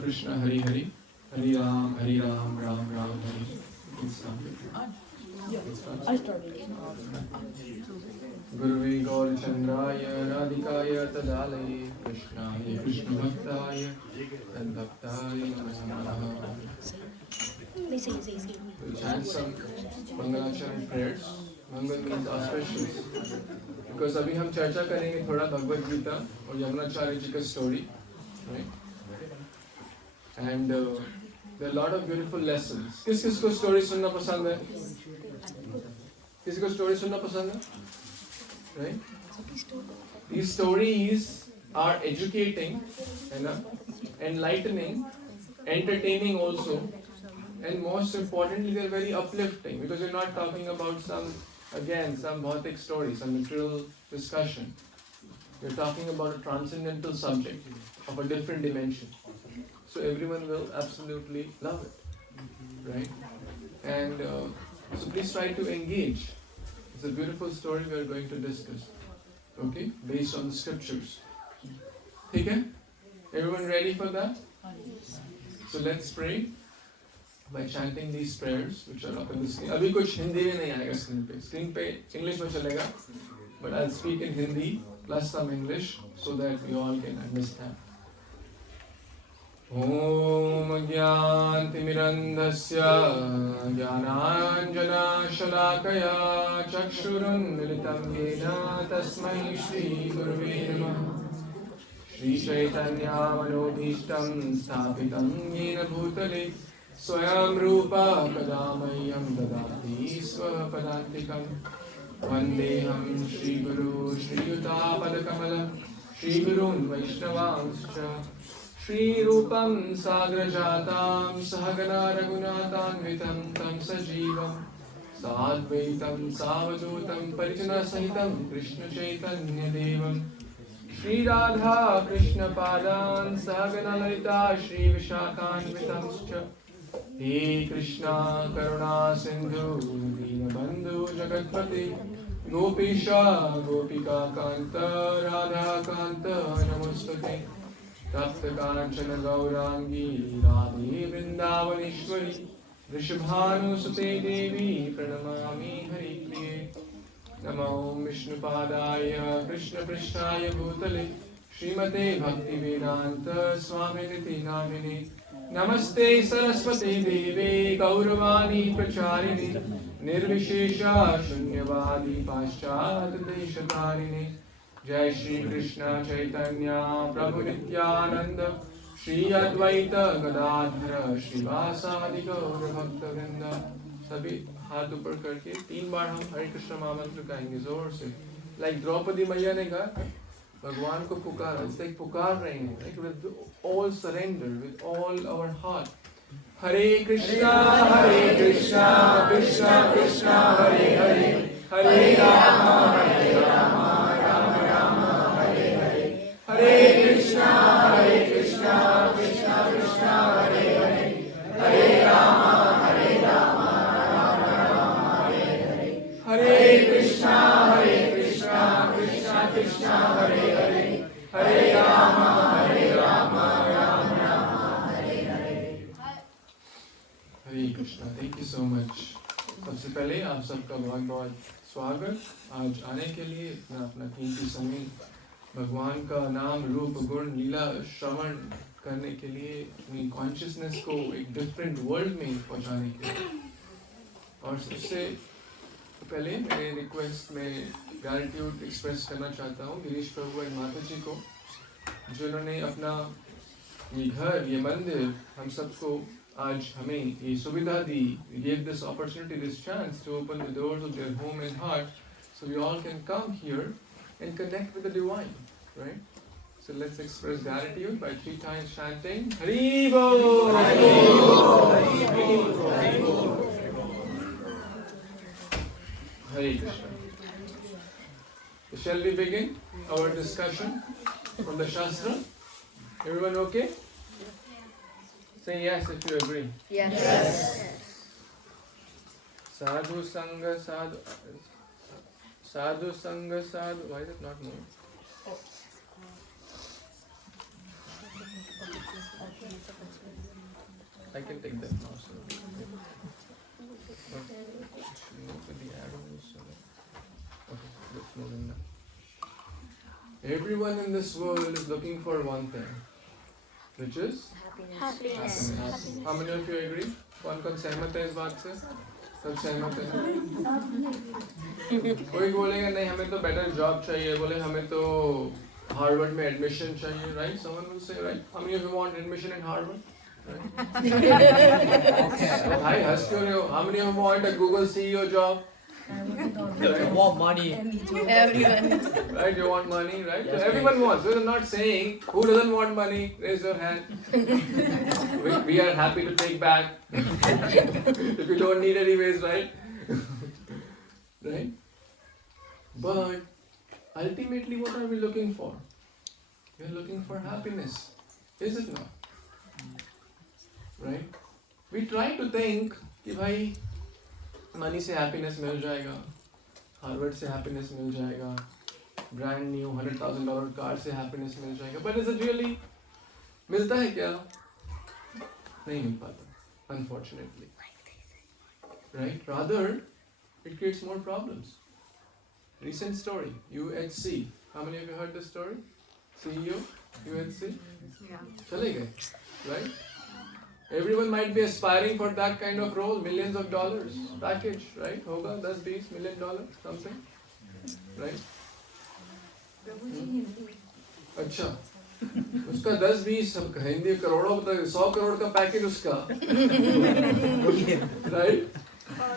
Krishna Hari Hari, Hari Ram, Ram Ram Hari. I started. Gurve Gaurachandraya Radhikaya Tadalaye Krishnaya Krishna Bhaktaya Tadbhaktaya Namaha. We'll chant some Mangalacharya prayers. Mangal means auspicious. Because अभी हम चर्चा करेंगे थोड़ा भगवद गीता और यमुनाचार्य जी का story, right? And there are a lot of beautiful lessons. किस किस को story सुनना पसंद है? किसी को story सुनना पसंद है? Right? These stories are educating, enlightening, entertaining also, and most importantly, they are very uplifting because you're not talking about some bhautik story, some material discussion. You're talking about a transcendental subject of a different dimension. So everyone will absolutely love it, right? And so please try to engage. It's a beautiful story we are going to discuss, okay? Based on the scriptures. Okay? Everyone ready for that? So let's pray by chanting these prayers which are up in the screen. अभी कुछ हिंदी में नहीं आएगा screen पे English में चलेगा, but I'll speak in Hindi plus some English so that we all can understand. ॐ ज्ञानतिमिरन्धस्य ज्ञानाञ्जनशलाकया चक्षुरुन्मिलितं येन तस्मै श्रीगुरुवे नमः. श्रीचैतन्यमनोभीष्टं स्थापितं येन भूतले स्वयं रूपा कदा मह्यं ददाति स्वपदान्तिकं. वन्देऽहं श्रीगुरू श्रीयुतापदकमलं श्रीगुरून् वैष्णवांश्च श्रीरूपं साग्रजातां सहगना रघुनाथान्वितं तं सजीवं साद्वैतं सावधूतं परिजनसहितं कृष्णचैतन्यदेवं श्रीराधा कृष्णपादान् सहगना ललिता श्रीविशाखान्वितंश्च. हे कृष्णा करुणा सिन्धु दीनबन्धु जगत्पते गोपीश गोपिकान्त राधाकान्त नमोस्तुते. तप्त कांचन गौरांगी राधे वृंदावनेश्वरी वृषभानुसुते देवी प्रणमामि हरिप्रिये. नमो विष्णुपादाय कृष्णपृष्ठाय भूतले श्रीमते भक्तिवेदांत स्वामिनिति नामिने. नमस्ते सरस्वती देवे गौरवाणी प्रचारिणे निर्विशेषा शून्यवादी पाश्चात्य देशतारिणे. जय श्री कृष्ण चैतन्य प्रभु नित्यानंद श्री अद्वैत गदाधर श्रीवासादि गौर भक्तवृंद. सभी हाथ ऊपर करके 3 बार हम हरे कृष्ण महामंत्र गाएंगे जोर से. लाइक द्रौपदी मैया ने कहा भगवान को पुकारा, इससे पुकार रहे हैं, with all surrender, with all our heart. Hare Krishna Krishna Krishna Hare Hare, Hare Ram Hare Krishna Krishna Krishna Hare Hare, Hare Ram Ram Ram Hare Hare. Hare Krishna Krishna Krishna Hare Hare, Hare Ram Ram Ram Hare Hare. Hare Krishna. Thank you so much. सबसे पहले आप सबका बहुत बहुत स्वागत. आज आने के लिए अपना कीमती समय भगवान का नाम रूप गुण लीला श्रवण करने के लिए, अपनी कॉन्शियसनेस को एक डिफरेंट वर्ल्ड में पहुंचाने के लिए. और सबसे पहले मेरे रिक्वेस्ट में ग्रैटिट्यूड एक्सप्रेस करना चाहता हूँ गिरीश प्रभु और माता जी को, जिन्होंने अपना ये घर, ये मंदिर हम सबको आज हमें ये सुविधा दी. gave this opportunity, this chance to open the doors of their home and heart so we all can come here and connect with the divine, right? So let's express gratitude by 3 times chanting Hari Bol, Hari Bol, Hari Bol, Hari Bol. Hare Krishna. So shall we begin our discussion from the Shastra? Everyone okay? Say yes if you agree. Yes. Sadhu Sangha Sadhu. Sadhu Sangha Sadhu. Why is it not moving? I can take that now. So. Let's move in now. Everyone in this world is looking for one thing, which is happiness. How many of you agree? कौन सहमत है इस बात से? सब सहमत है ना? कोई बोलेगा नहीं हमें तो बेटर जॉब चाहिए, बोले हमें तो हार्वर्ड में एडमिशन चाहिए, right? Someone will say, right? How many of you want admission in Harvard? Right? भाई हंस क्यों रहे हो? How many of you want a Google CEO job? I want money. Everyone. Right? You want money, right? Yes, So everyone wants. We're not saying who doesn't want money. Raise your hand. we are happy to take back if you don't need anyways, right? Right? But ultimately, what are we looking for? We're looking for happiness, is it not? Right? We try to think कि भाई money से happiness मिल जाएगा, Harvard से happiness मिल जाएगा, brand new $100,000 car से happiness मिल जाएगा, but is it really मिलता है क्या? नहीं मिल पाता, unfortunately, right? Rather it creates more problems. Recent story, UHC. How many of you heard this story? CEO, UHC? चले गए, right? Everyone might be aspiring for that kind of role, millions of dollars package, right? होगा 10-20 million dollar something, right? अच्छा, उसका 10-20 हिंदी करोड़ों का 100 करोड़ का package उसका, right?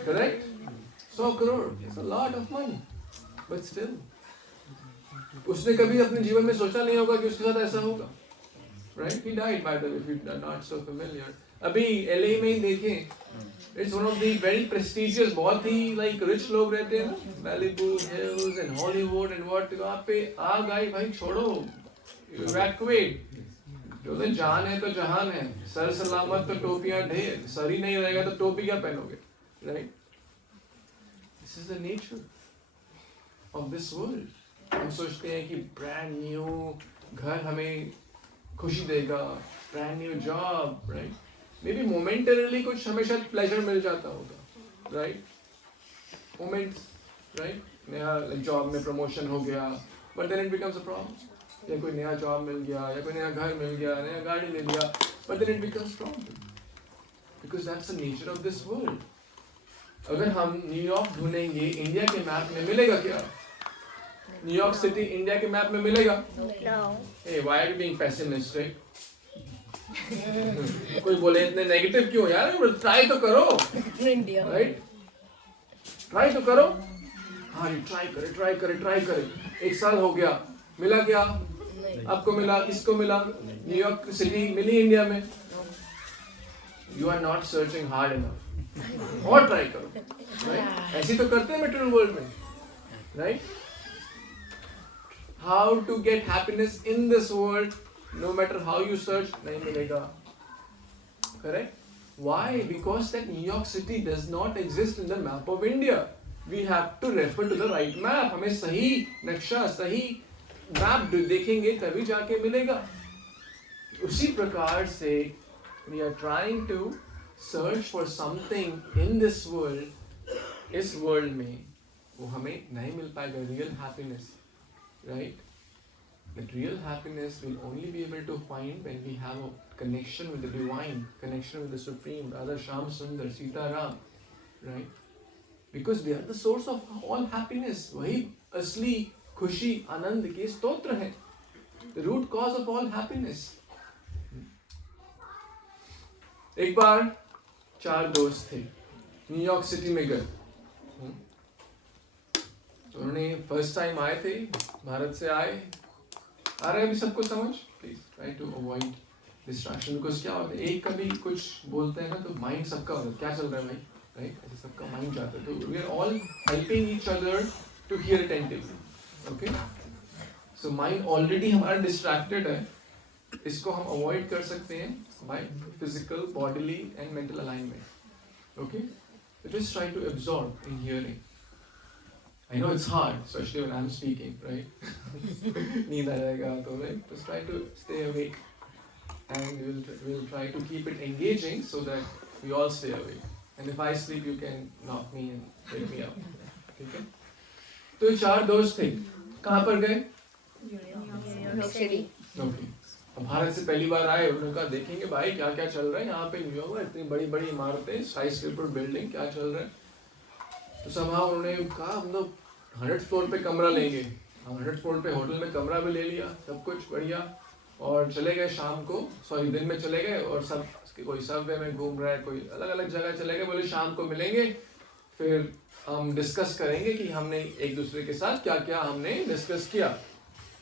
Correct? 100 crore, it's a lot of money, but still, उसने कभी अपने जीवन में सोचा नहीं होगा कि उसके साथ ऐसा होगा. Right? He died, by the way, if you are not so familiar. अभी LA में ही देखें, it's one of the very prestigious, बहुत ही like rich लोग रहते हैं ना, Malibu Hills and Hollywood and what, वहाँ पे आग आई भाई छोड़ो, evacuate. जो तो जान है तो जहान है, सर सलामत तो टोपियां ढेर, सर ही नहीं रहेगा तो टोपी क्या पहनोगे, right? This is the nature of this world. हम सोचते हैं कि brand new घर हमें खुशी देगा, brand new job, right? Maybe momentarily कुछ हमें शायद pleasure मिल जाता होगा, right? Moments, right? नया job में promotion हो गया, but then it becomes a problem. या कोई नया job मिल गया, या कोई नया घर मिल गया, नया गाड़ी ले लिया, but then it becomes problem. Because that's the nature of this world. अगर हम न्यूयॉर्क ढूंढेंगे, इंडिया के मैप में मिलेगा क्या? न्यूयॉर्क सिटी इंडिया के मैप में मिलेगा? No. Hey, why are you being pessimistic? कोई बोले इतने नेगेटिव क्यों यार? ट्राई तो करो, India. राइट? ट्राई तो करो. हाँ, ट्राई करे. 1 साल हो गया, मिला क्या? आपको मिला, किसको मिला? न्यूयॉर्क सिटी मिली इंडिया में. You are not searching hard enough. और ट्राई करो, राइट? ऐसी तो करते हैं मेट्रो वर्ल्ड में, right? How to get happiness in this world, no matter how you search, नहीं मिलेगा. Correct? Why? Because that New York City does not exist in the map of India. We have to refer to the right map. हमें सही नक्शा, सही map देखेंगे तभी जाके मिलेगा. उसी प्रकार से we are trying to search for something in this world, इस world में वो हमें नहीं मिल पाएगा real happiness. Right? But real happiness will only be able to find when we have a connection with the divine, connection with the supreme, Radha Shyam Sundar, Sita Ram, right? Because they are the source of all happiness. वही असली खुशी आनंद के स्तोत्र हैं. The root cause of all happiness. एक बार 4 दोस्त थे, New York city में गए. उन्होंने फर्स्ट टाइम आए थे, भारत से आए. आ रहे अभी सबको समझ? Please try to avoid distraction. Because क्या होता है, एक कभी कुछ बोलते हैं ना तो माइंड सबका होता है, क्या चल रहा है भाई, राइट? ऐसे सबका माइंड जाता है. तो we are all helping each other to hear attentively. Okay, so mind already हमारा डिस्ट्रैक्टेड है, इसको हम अवॉइड कर सकते हैं by physical, bodily and mental alignment. Okay, just try to absorb in hearing. I know it's hard, especially when I'm speaking, right? नींद आ जाएगा तो, right? Just try to stay awake. and we'll try to keep it engaging so that we all stay awake. And if I sleep, you can knock me and wake me up. ठीक है? तो ये 4 दोस्त थे. कहाँ पर गए? New York city. Okay. अब भारत से पहली बार आए, उन्होंने कहा देखेंगे भाई क्या क्या चल रहा है यहाँ पे न्यूयॉर्क में, इतनी बड़ी बड़ी इमारतें, स्काईस्क्रेपर बिल्डिंग, क्या चल रहा है. तो somehow उन्होंने कहा हम लोग 100th फ्लोर पे कमरा लेंगे. हम 100th फ्लोर पे होटल में कमरा भी ले लिया, सब कुछ बढ़िया, और चले गए शाम को, सॉरी दिन में चले गए, और सब कोई सबवे में घूम रहा है, कोई अलग अलग जगह चले गए, बोले शाम को मिलेंगे, फिर हम डिस्कस करेंगे कि हमने एक दूसरे के साथ क्या क्या हमने डिस्कस किया.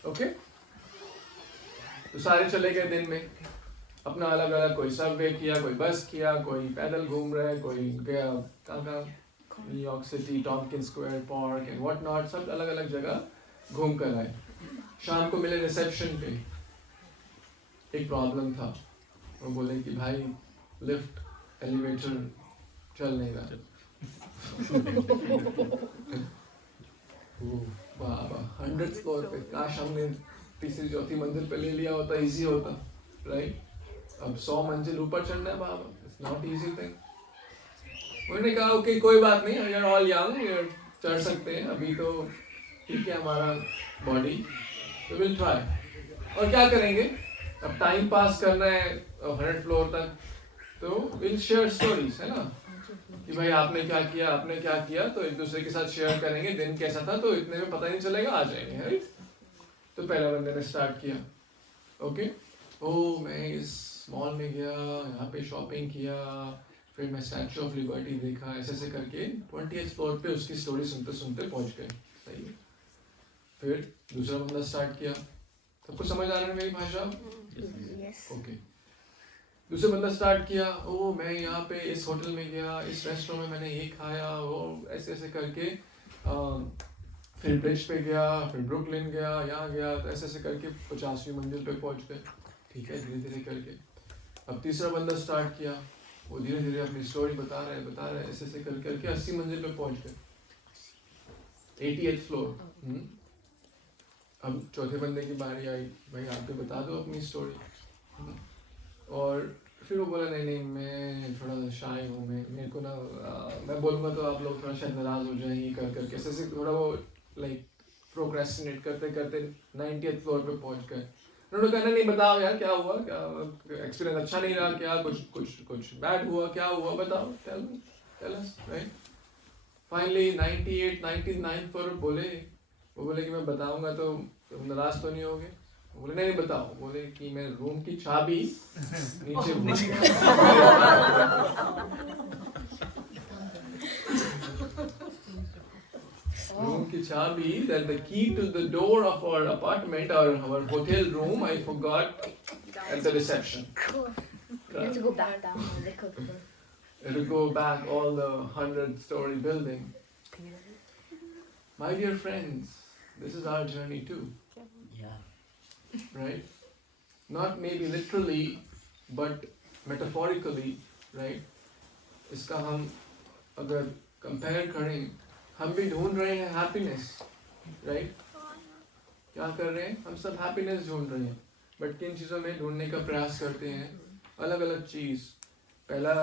ओके. तो सारे चले गए दिन में अपना अलग अलग, कोई सबवे किया, कोई बस किया, कोई पैदल घूम रहा है, कोई गया कहाँ New York City, Tompkin Square Park and what not, सब अलग अलग जगह घूम कर आए. शाम को मिले रिसेप्शन पे. एक प्रॉब्लम था, वो बोले कि भाई लिफ्ट एलिवेटर चल नहीं रहा. बाबा 100th फ्लोर पे, काश हमने तीसरी चौथी मंजिल पे ले लिया होता, इजी होता, राइट. अब 100 मंजिल ऊपर चढ़ना है बाबा, इट्स नॉट इजी थिंग. उन्होंने कहा ओके कोई बात नहीं, वी आर ऑल यंग, चढ़ सकते हैं अभी तो, ठीक है हमारा बॉडी, तो विल ट्राई. और क्या करेंगे, अब टाइम पास करना है 100th फ्लोर तक, तो विल शेयर स्टोरीज, है ना, कि भाई आपने क्या किया, आपने क्या किया, तो एक दूसरे के साथ शेयर करेंगे दिन कैसा था, तो इतने में पता ही नहीं चलेगा, आ जाएंगे, राइट. तो पहला बंदे ने स्टार्ट किया. ओके. ओ मैं इस मॉल में गया, यहाँ पे शॉपिंग किया, फिर मैं स्टैचू ऑफ लिबर्टी देखा, ऐसे ऐसे करके 20th फ्लोर पे उसकी स्टोरी सुनते सुनते पहुंच गए. सही है. फिर दूसरा बंदा स्टार्ट किया. सबको समझ आ रहा है मेरी भाषा? ओके. दूसरा बंदा स्टार्ट किया, ओ मैं यहाँ पे इस होटल में गया, इस रेस्टोरेंट में मैंने ये खाया, वो ऐसे ऐसे करके, फिर ब्रिज पे गया, फिर ब्रुकलिन गया, यहाँ गया, तो ऐसे ऐसे करके 50वीं मंजिल पे पहुंच गए. ठीक है, धीरे धीरे करके. अब तीसरा बंदा स्टार्ट किया, वो धीरे धीरे अपनी स्टोरी बता रहा है, ऐसे ऐसे करके 80 मंजिल पे पहुंच गए, 88th फ्लोर. अब चौथे बंदे की बारी आई, भाई आप भी बता दो अपनी स्टोरी. और फिर वो बोला नहीं नहीं मैं थोड़ा शाय हूँ, मेरे को ना मैं बोलूँगा तो आप लोग थोड़ा शायद नाराज हो जाए, ये कर करके ऐसे थोड़ा वो लाइक प्रोक्रेस्टिनेट करते करते 90th फ्लोर पे पहुंच गए. उन्होंने कहना नहीं बताओ यार क्या हुआ, क्या एक्सपीरियंस अच्छा नहीं रहा, क्या कुछ कुछ कुछ बैड हुआ, क्या हुआ बताओ, tell us, right. Finally 98 99th floor बोले, वो बोले कि मैं बताऊंगा तो तुम नाराज तो नहीं होगे. बोले नहीं बताओ. बोले कि मैं रूम की चाबी नीचे room की चाबी, that the key to the door of our apartment or our hotel room I forgot at the reception. You have to go back down on the cookbook. To go back all the 100-story building. My dear friends, this is our journey too. Yeah. Right? Not maybe literally, but metaphorically, right? इसका हम अगर compare करें, हम भी ढूंढ रहे हैं happiness, right? क्या कर रहे हैं? हम सब happiness ढूंढ रहे हैं, but किन चीज़ों में ढूंढने का प्रयास करते हैं? अलग अलग चीज़. पहला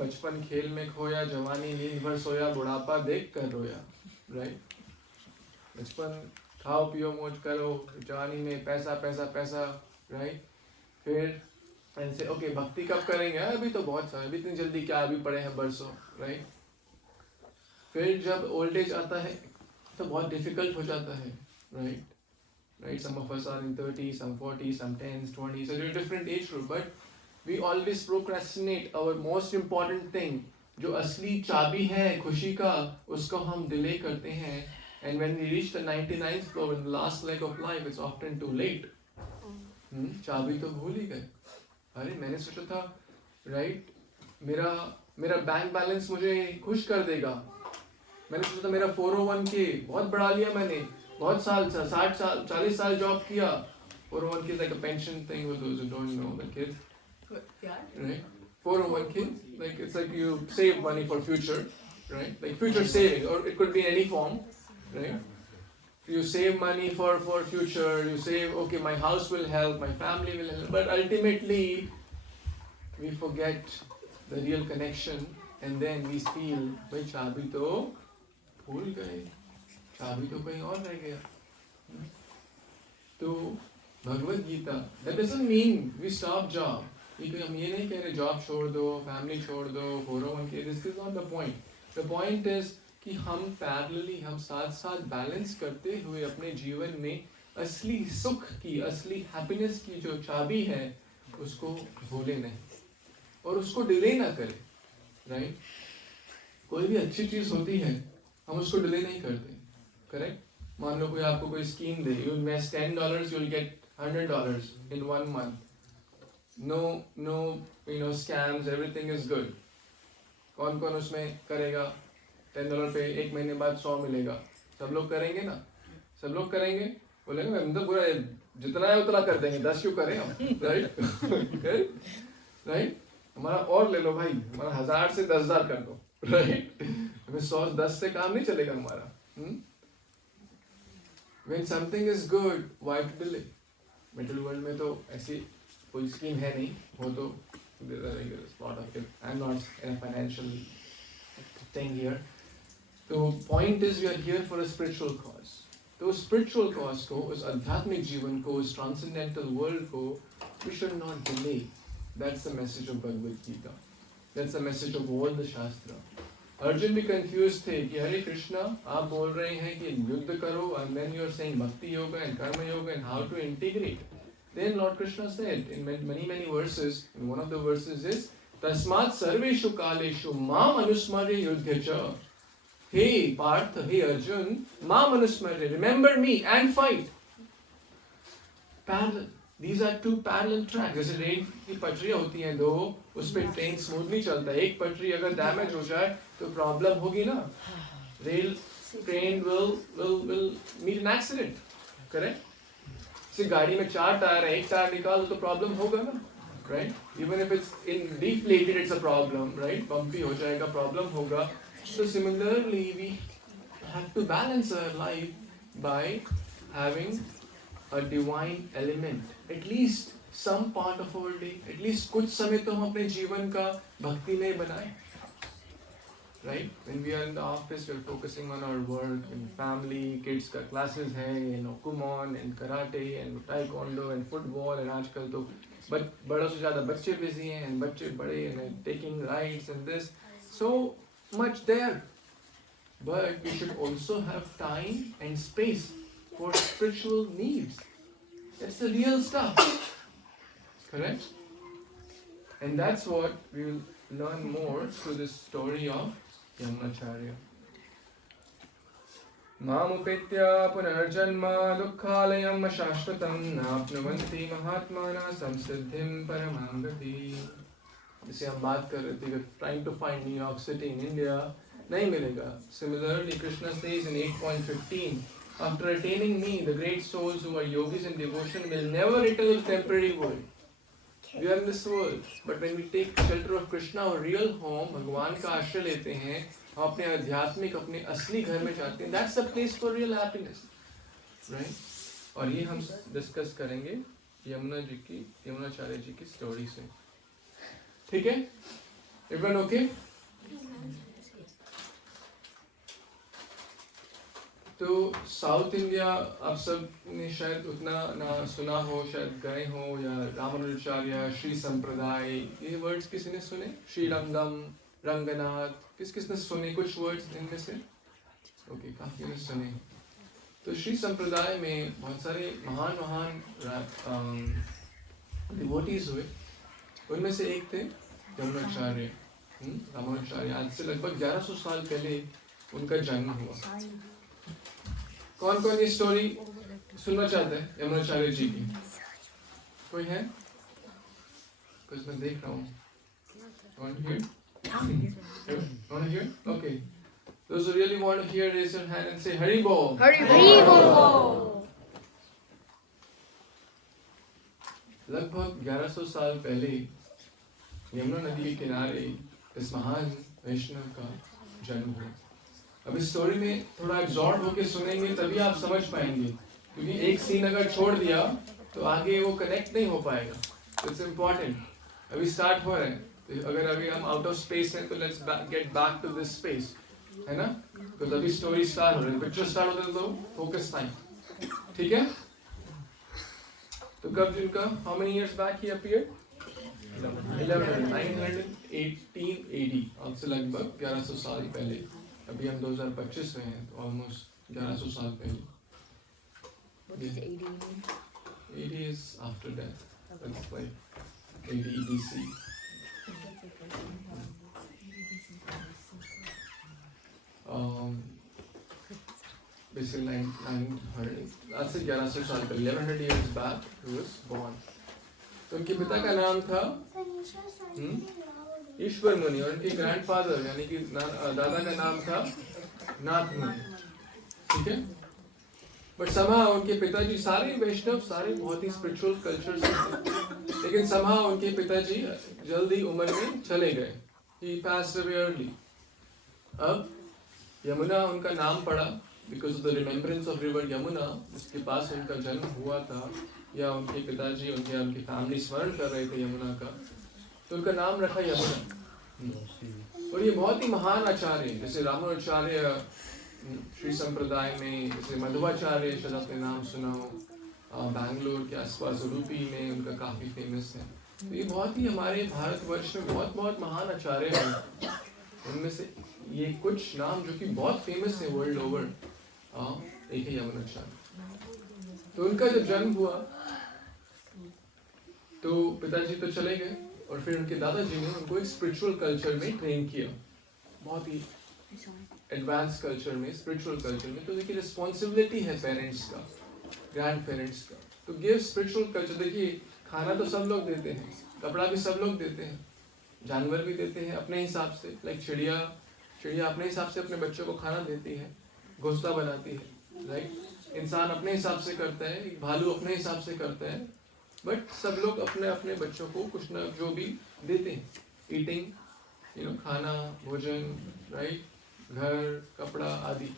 बचपन खेल में खोया, जवानी नींद भर सोया, बुढ़ापा देख कर रोया, right? बचपन खाओ पियो मौज करो, जवानी में पैसा पैसा पैसा, राइट. फिर ऐसे ओके भक्ति कब करेंगे, अभी तो बहुत सारे, अभी इतनी जल्दी क्या, अभी पड़े हैं बरसों, राइट. फिर जब ओल्ड एज आता है तो बहुत डिफिकल्ट हो जाता है, right. Right, some of us are in 30s, some 40s, some 10s, 20s, so different age group, but we always procrastinate our most important thing. जो असली चाबी है खुशी का, उसको हम डिले करते हैं. And when we reach the 99th floor in the last leg of life, it's often too late. चाबी तो भूल ही गए. अरे मैंने सोचा था, राइट, मेरा बैंक बैलेंस मुझे खुश कर देगा. मैंने सोचा था मेरा 401k बहुत बढ़ा लिया मैंने, बहुत साल 60 साल 40 साल जॉब किया. 401k is like a pension thing for those who don't know, the kids. Right? 401k, like it's like you save money for future, right? Like future saving, or it could be in any form. Right? you save money for future, you save, okay, my house will help, my family will help, but ultimately we forget the real connection, and then we feel, भाई चाबी तो भूल गए, चाबी तो कहीं और रह गया. तो Bhagavad Gita, that doesn't mean we stop job. हम ये नहीं कह रहे जॉब छोड़ दो, फैमिली छोड़ दो, 401k, this is not the point. The point is कि हम पैरेलली, हम साथ साथ बैलेंस करते हुए अपने जीवन में असली सुख की, असली हैप्पीनेस की जो चाबी है उसको भूले नहीं और उसको डिले ना करें. राइट? कोई भी अच्छी चीज होती है हम उसको डिले नहीं करते. करेक्ट? मान लो कोई आपको कोई scheme they, you invest $10, you'll get $100 in 1 month. No, scams, everything is good. कौन कौन उसमें करेगा? $10 पे 1 महीने बाद 100 मिलेगा. सब लोग करेंगे ना? सब लोग करेंगे. बोलेंगे हम तो पूरा जितना है उतना कर देंगे, 10 क्यों करें हम? राइट? राइट? हमारा और ले लो भाई, हमारा 1000 से 10,000 कर दो. राइट? हमें 110 से काम नहीं चलेगा हमारा. When something is good, why to delay? Middle world में तो ऐसी कोई स्कीम है नहीं. वो तो I'm not in a financial thing here. तो point is we are here for a spiritual cause. तो spiritual cause को, उस आध्यात्मिक जीवन को, उस transcendental world को we should not delay. That's the message of Bhagavad Gita. That's the message of all the Shastra. Arjun भी कंफ्यूज थे कि हरे कृष्णा आप बोल रहे हैं कि युद्ध करो, and then you are saying bhakti yoga and karma yoga and how to integrate. Then Lord Krishna said in many verses, and one of the verses is tasmat sarveshu kaleshu mam anusmarya yudhya. Hey Partha, hey Arjun, mam anusmarya, remember me and fight. Parallel. These are two parallel tracks. जैसे rail की पटरियाँ होती हैं दो, उस पे train smooth नहीं चलता. एक पटरी अगर डैमेज हो जाए तो प्रॉब्लम होगी ना. Rail train will meet an accident. Correct? जैसे गाड़ी में 4 टायर है, एक टायर निकालो तो प्रॉब्लम होगा ना. Right? Even if it's deflated, it's a problem. Right? Bumpy हो जाएगा, प्रॉब्लम होगा. So similarly, we have to balance our life by having a divine element. At least some part of our day, at least कुछ समय तो हम अपने जीवन का भक्ति में बनाएं. Right? When we are in the office, we are focusing on our work and family, kids का classes हैं, Kumon and karate and taekwondo and football and आजकल तो बड़ों से ज़्यादा बच्चे busy हैं and बच्चे बड़े and taking rides and this, so much there. But we should also have time and space for spiritual needs. That's the real stuff. Correct? And that's what we will learn more through this story of Yamunacharya. Mamupetya punarjanma dukkhalayam ashashvatam napnuvanti mahatmana samsiddhim paramangati. जिसे हम बात कर रहे थे, we're trying to find New York City in India, नहीं मिलेगा. Similarly, Krishna says in 8.15, after attaining me, the great souls who are yogis in devotion will never return to the temporary world. We are in this world, but when we take shelter of Krishna, our real home, भगवान का आश्रय लेते हैं, हम अपने आध्यात्मिक, अपने असली घर में जाते हैं. That's the place for real happiness, right? और ये हम डिस्कस करेंगे यमुनाचार्य जी की स्टोरी से. ठीक है? Everyone okay? तो साउथ इंडिया आप सब ने शायद उतना ना सुना हो, शायद गए हो, या रामानुजाचार्य, श्री संप्रदाय, ये वर्ड्स किसी ने सुने? श्रीरंगम, रंगनाथ, किसने सुने कुछ वर्ड्स इनमें से? ओके, काफी ने सुने. तो श्री संप्रदाय में बहुत सारे महान डिवोटीज हुए. उनमें से एक थे यमुनाचार्य, रामानुजाचार्य. आज से लगभग 1100 साल पहले उनका जन्म हुआ. कौन कौन ये स्टोरी सुनना चाहते हैं यमुनाचार्य जी की? कोई है? कुछ मैं देख रहा हूँ. Want to hear? Want to hear? Okay. Those who really want to hear, raise your hand and say Hari Bol. Hari Bol. लगभग 1100 साल पहले यमुना नदी के किनारे इस महान वैष्णव का जन्म हुआ. अब इस स्टोरी में थोड़ा एब्जॉर्ब होके सुनेंगे तभी आप समझ पाएंगे, क्योंकि एक सीन अगर छोड़ दिया तो आगे वो कनेक्ट नहीं हो पाएगा। It's important. अभी स्टार्ट हो रहे हैं, तो अगर अभी हम आउट ऑफ स्पेस हैं तो let's get back to this space, है ना? तो तभी स्टोरी स्टार्ट हो रही है, पिक्चर स्टार्ट होते तो फोकस टाइम, ठीक है? तो कब जिनका how many years back he appeared? 918 AD, आज से लगभग 1100 साल पहले। अभी हम 2025 में हैं, तो ऑलमोस्ट 1100 साल पहले। What is AD mean? AD is after death. That's like AD BC. Basically 900, आज से 1100 साल पहले, 1100 years back he was born. तो उनके पिता का नाम था ईश्वर मुनि, और उनके ग्रैंडफादर यानी कि दादा का नाम था नाथ मुनि, ठीक है? बट somehow उनके पिताजी सारे वैष्णव, सारे बहुत ही स्पिरिचुअल कल्चर से थे, लेकिन somehow उनके पिताजी जल्दी उम्र में चले गए। He passed away early. अब यमुना उनका नाम पड़ा because of the remembrance of river Yamuna, जिसके पास उनका जन्म हुआ था, या उनके पिताजी उनकी फैमिली स्मरण कर रहे थे यमुना का, तो उनका नाम रखा यमुना। और ये बहुत ही महान आचार्य, जैसे रामानुजाचार्य श्री संप्रदाय में, जैसे मध्वाचार्य शायद आपने नाम सुना हो, बैंगलोर के आसपास उडुपी में उनका काफ़ी फेमस है। तो ये बहुत ही हमारे भारतवर्ष में बहुत बहुत महान आचार्य हैं। उनमें से ये कुछ नाम जो कि बहुत फेमस है वर्ल्ड ओवर, एक है यमुनाचार्य। तो उनका जब जन्म हुआ तो पिताजी तो चले गए, और फिर उनके दादाजी ने उनको एक स्पिरिचुअल कल्चर में ट्रेन किया, बहुत ही एडवांस कल्चर में, स्पिरिचुअल कल्चर में। तो देखिए रिस्पॉन्सिबिलिटी है पेरेंट्स का, ग्रैंड पेरेंट्स का, तो गिव स्पिरिचुअल कल्चर। देखिए खाना तो सब लोग देते हैं, कपड़ा भी सब लोग देते हैं, जानवर भी देते हैं अपने हिसाब से, लाइक चिड़िया अपने हिसाब से अपने बच्चों को खाना देती है, घोंसला बनाती है, राइट? इंसान अपने हिसाब से करता है, एक भालू अपने हिसाब से करता है, बट सब लोग अपने अपने बच्चों को कुछ न जो भी देते हैं, ईटिंग, खाना, भोजन, राइट, घर, कपड़ा आदि,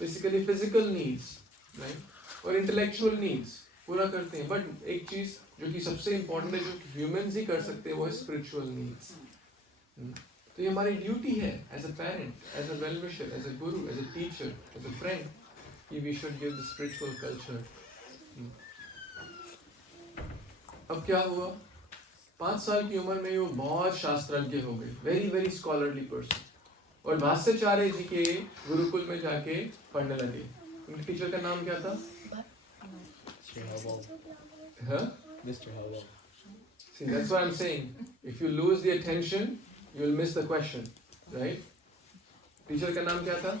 बेसिकली फिजिकल नीड्स, राइट, और इंटेलेक्चुअल नीड्स पूरा करते हैं। बट एक चीज जो कि सबसे इम्पोर्टेंट है, जो ह्यूमंस ही कर सकते हैं, वो है स्पिरिचुअल नीड्स। तो ये हमारी ड्यूटी है as a parent, as a well wisher, as a guru, as a teacher, as a friend, कि we should give the spiritual culture. अब क्या हुआ, 5 साल की उम्र में वो बहुत शास्त्रज्ञ हो गए, वेरी वेरी स्कॉलरली पर्सन, और भाष्याचार्य जी के गुरुकुल में जाके पढ़ने लगे। उनके टीचर का नाम क्या था? Mr. Hello. See, that's what I'm saying. If you lose the attention, you'll miss the question, right? Teacher का नाम क्या था?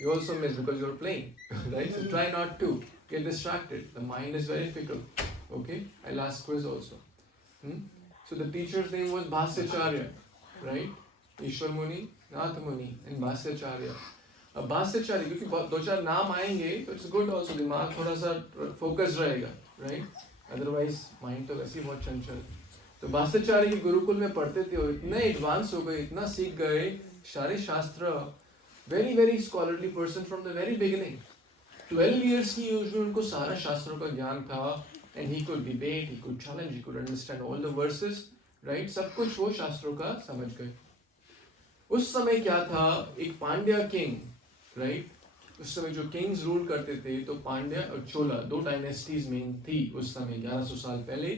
You also miss because you're playing, right? So try not to get distracted. The mind is very fickle. Okay? I'll ask quiz also. So the teacher's name was Bhasyacharya, right? Ishwar Muni, Nath Muni, and Bhasyacharya. अब भाष्याचार्य क्योंकि 2-4 नाम आएंगे तो it's good also, दिमाग थोड़ा सा focus रहेगा, right? Otherwise mind तो वैसे ही बहुत चंचल। तो भाष्याचार्य के गुरुकुल में पढ़ते थे और इतने एडवांस हो गए, इतना सीख गए सारे शास्त्र, very very scholarly person from the very beginning. 12 years की एज में उनको सारा शास्त्रों का ज्ञान था, and he could debate, he could challenge, he could understand all the versus, right? सब कुछ वो शास्त्रों का समझ गए। उस समय क्या था, एक पांड्या किंग, राइट? उस समय जो किंग्स रूल करते थे, तो पांड्या और चोला 2 डायनेस्टीज मेन थी उस समय, 1100 साल पहले।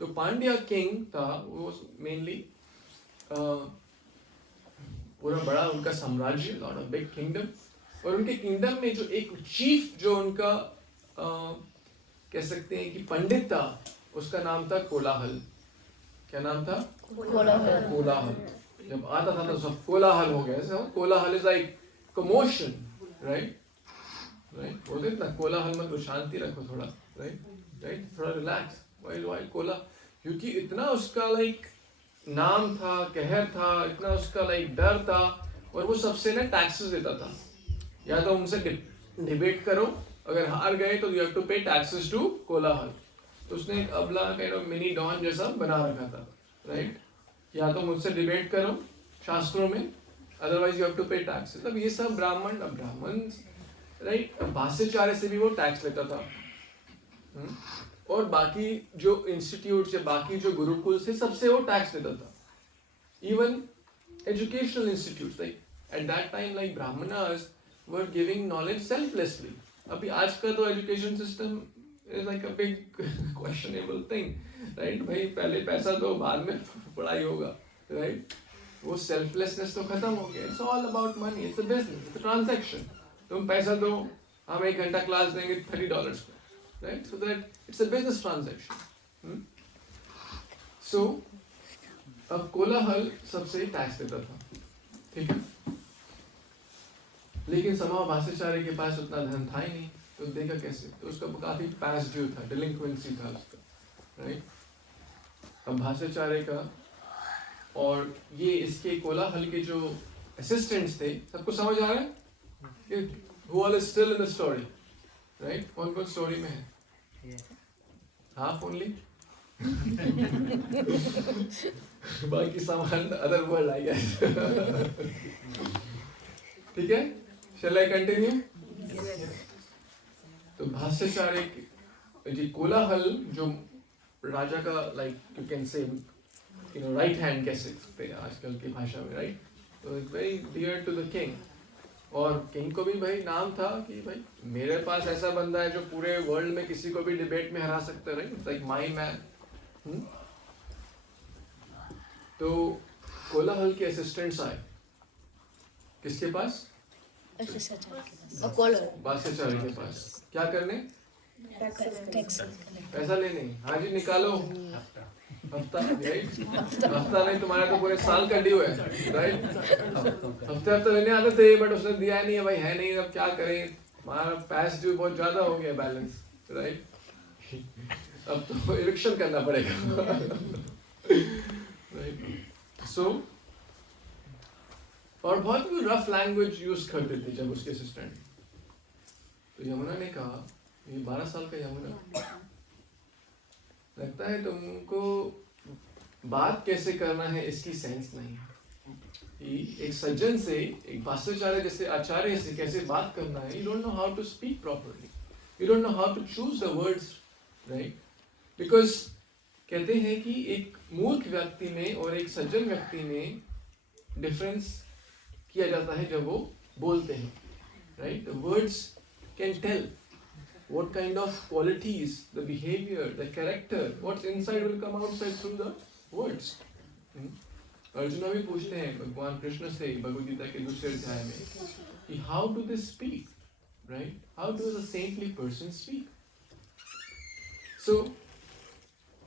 तो पांड्या किंग था, वो मेनली पूरा बड़ा उनका साम्राज्य, लॉट ऑफ बिग किंगडम, और उनके किंगडम में जो एक चीफ जो उनका कह सकते हैं कि पंडित था, उसका नाम था कोलाहल। क्या नाम था? कोलाहल। जब आता था तो सब कोलाहल हो गया। कोलाहल इज लाइक commotion, right? बोलते ना कोलाहल मत, शांति रखो थोड़ा, right? थोड़ा रिलैक्स, while कोला, क्योंकि इतना उसका लाइक नाम था, कहर था, इतना उसका लाइक डर था, और वो सबसे ना टैक्सेस देता था। या तो उनसे डिबेट करो, अगर हार गए तो यू हैव टू पे टैक्सेस टू कोलाहल। तो उसने एक अबला काइंड ऑफ मिनी डॉन जैसा बना रखा था, राइट? या तो मुझसे डिबेट करो शास्त्रों में, otherwise you have to pay taxes. अब ये सब ब्राह्मण राइट, भाष्याचार्य से भी वो टैक्स लेता था, और बाकी जो इंस्टीट्यूट या बाकी जो गुरुकुल से सबसे वो टैक्स लेता था. Even educational institute like at that time like Brahmanas were giving knowledge selflessly. अभी आज का तो education system is like a big questionable thing, right. भाई पहले पैसा दो, बाद में पढ़ाई होगा, राइट. वो सेल्फलेसनेस तो खत्म हो गया. It's all about money, it's a business, it's a transaction. तुम पैसा दो, हम 1 घंटा क्लास देंगे $30 को, right. So that it's a business transaction. So अब कोलाहल सबसे टैक्स देता था, ठीक है. लेकिन समाव भाष्याचार्य के पास उतना धन था ही नहीं, तो देगा कैसे. तो उसका काफी पास ड्यू था, डिलिंक्वेंसी था उसका, राइट. अब भाष्याचार्य का और ये इसके कोलाहल के जो असिस्टेंट्स थे, सबको समझ आ रहा है who all is still in the story, right? कौन कौन स्टोरी में है? Half only. बाकी सामान अदर वर्ल्ड आई guess. ठीक है, shall I continue? तो भाष्याचार्य जी कोलाहल जो राजा का like you can say right hand कह सकते हैं आजकल की भाषा में, राइट. तो very dear to the king, और किंग को भी भाई नाम था कि भाई मेरे पास ऐसा बंदा है जो पूरे वर्ल्ड में किसी को भी डिबेट में हरा सकता है, राइट. Like my man. तो कोलाहल के असिस्टेंट्स आए किसके पास? भाष्याचार्य के पास. क्या करने? पैसा लेने. हाँ जी निकालो. हफ्ता, राइट. हफ्ता नहीं, तुम्हारा तो पूरे साल का ड्यू है, राइट. हफ्ते लेने आते थे, बट उसने दिया नहीं है भाई, है नहीं, अब क्या करें, हमारा पैस ड्यू बहुत ज्यादा हो गया बैलेंस, राइट. अब तो इविक्शन करना पड़ेगा, राइट. सो और बहुत भी रफ लैंग्वेज यूज करते थे जब उसके असिस्टेंट. तो यमुना ने कहा, ये 12 साल का यमुना, लगता है तुमको बात कैसे करना है इसकी सेंस नहीं. एक सज्जन से, एक भाष्याचार्य जैसे आचार्य से कैसे बात करना है. You don't know how to speak properly, you don't know how to choose the words, right. Because कहते हैं कि एक मूर्ख व्यक्ति में और एक सज्जन व्यक्ति में डिफरेंस किया जाता है जब वो बोलते हैं, right. The words can tell what kind of qualities, the behavior, the character, what's inside will come outside through the words. Arjun भी पूछते हैं भगवान कृष्ण से भगवद गीता के दूसरे अध्याय में कि how do they speak, right? How does a saintly person speak? So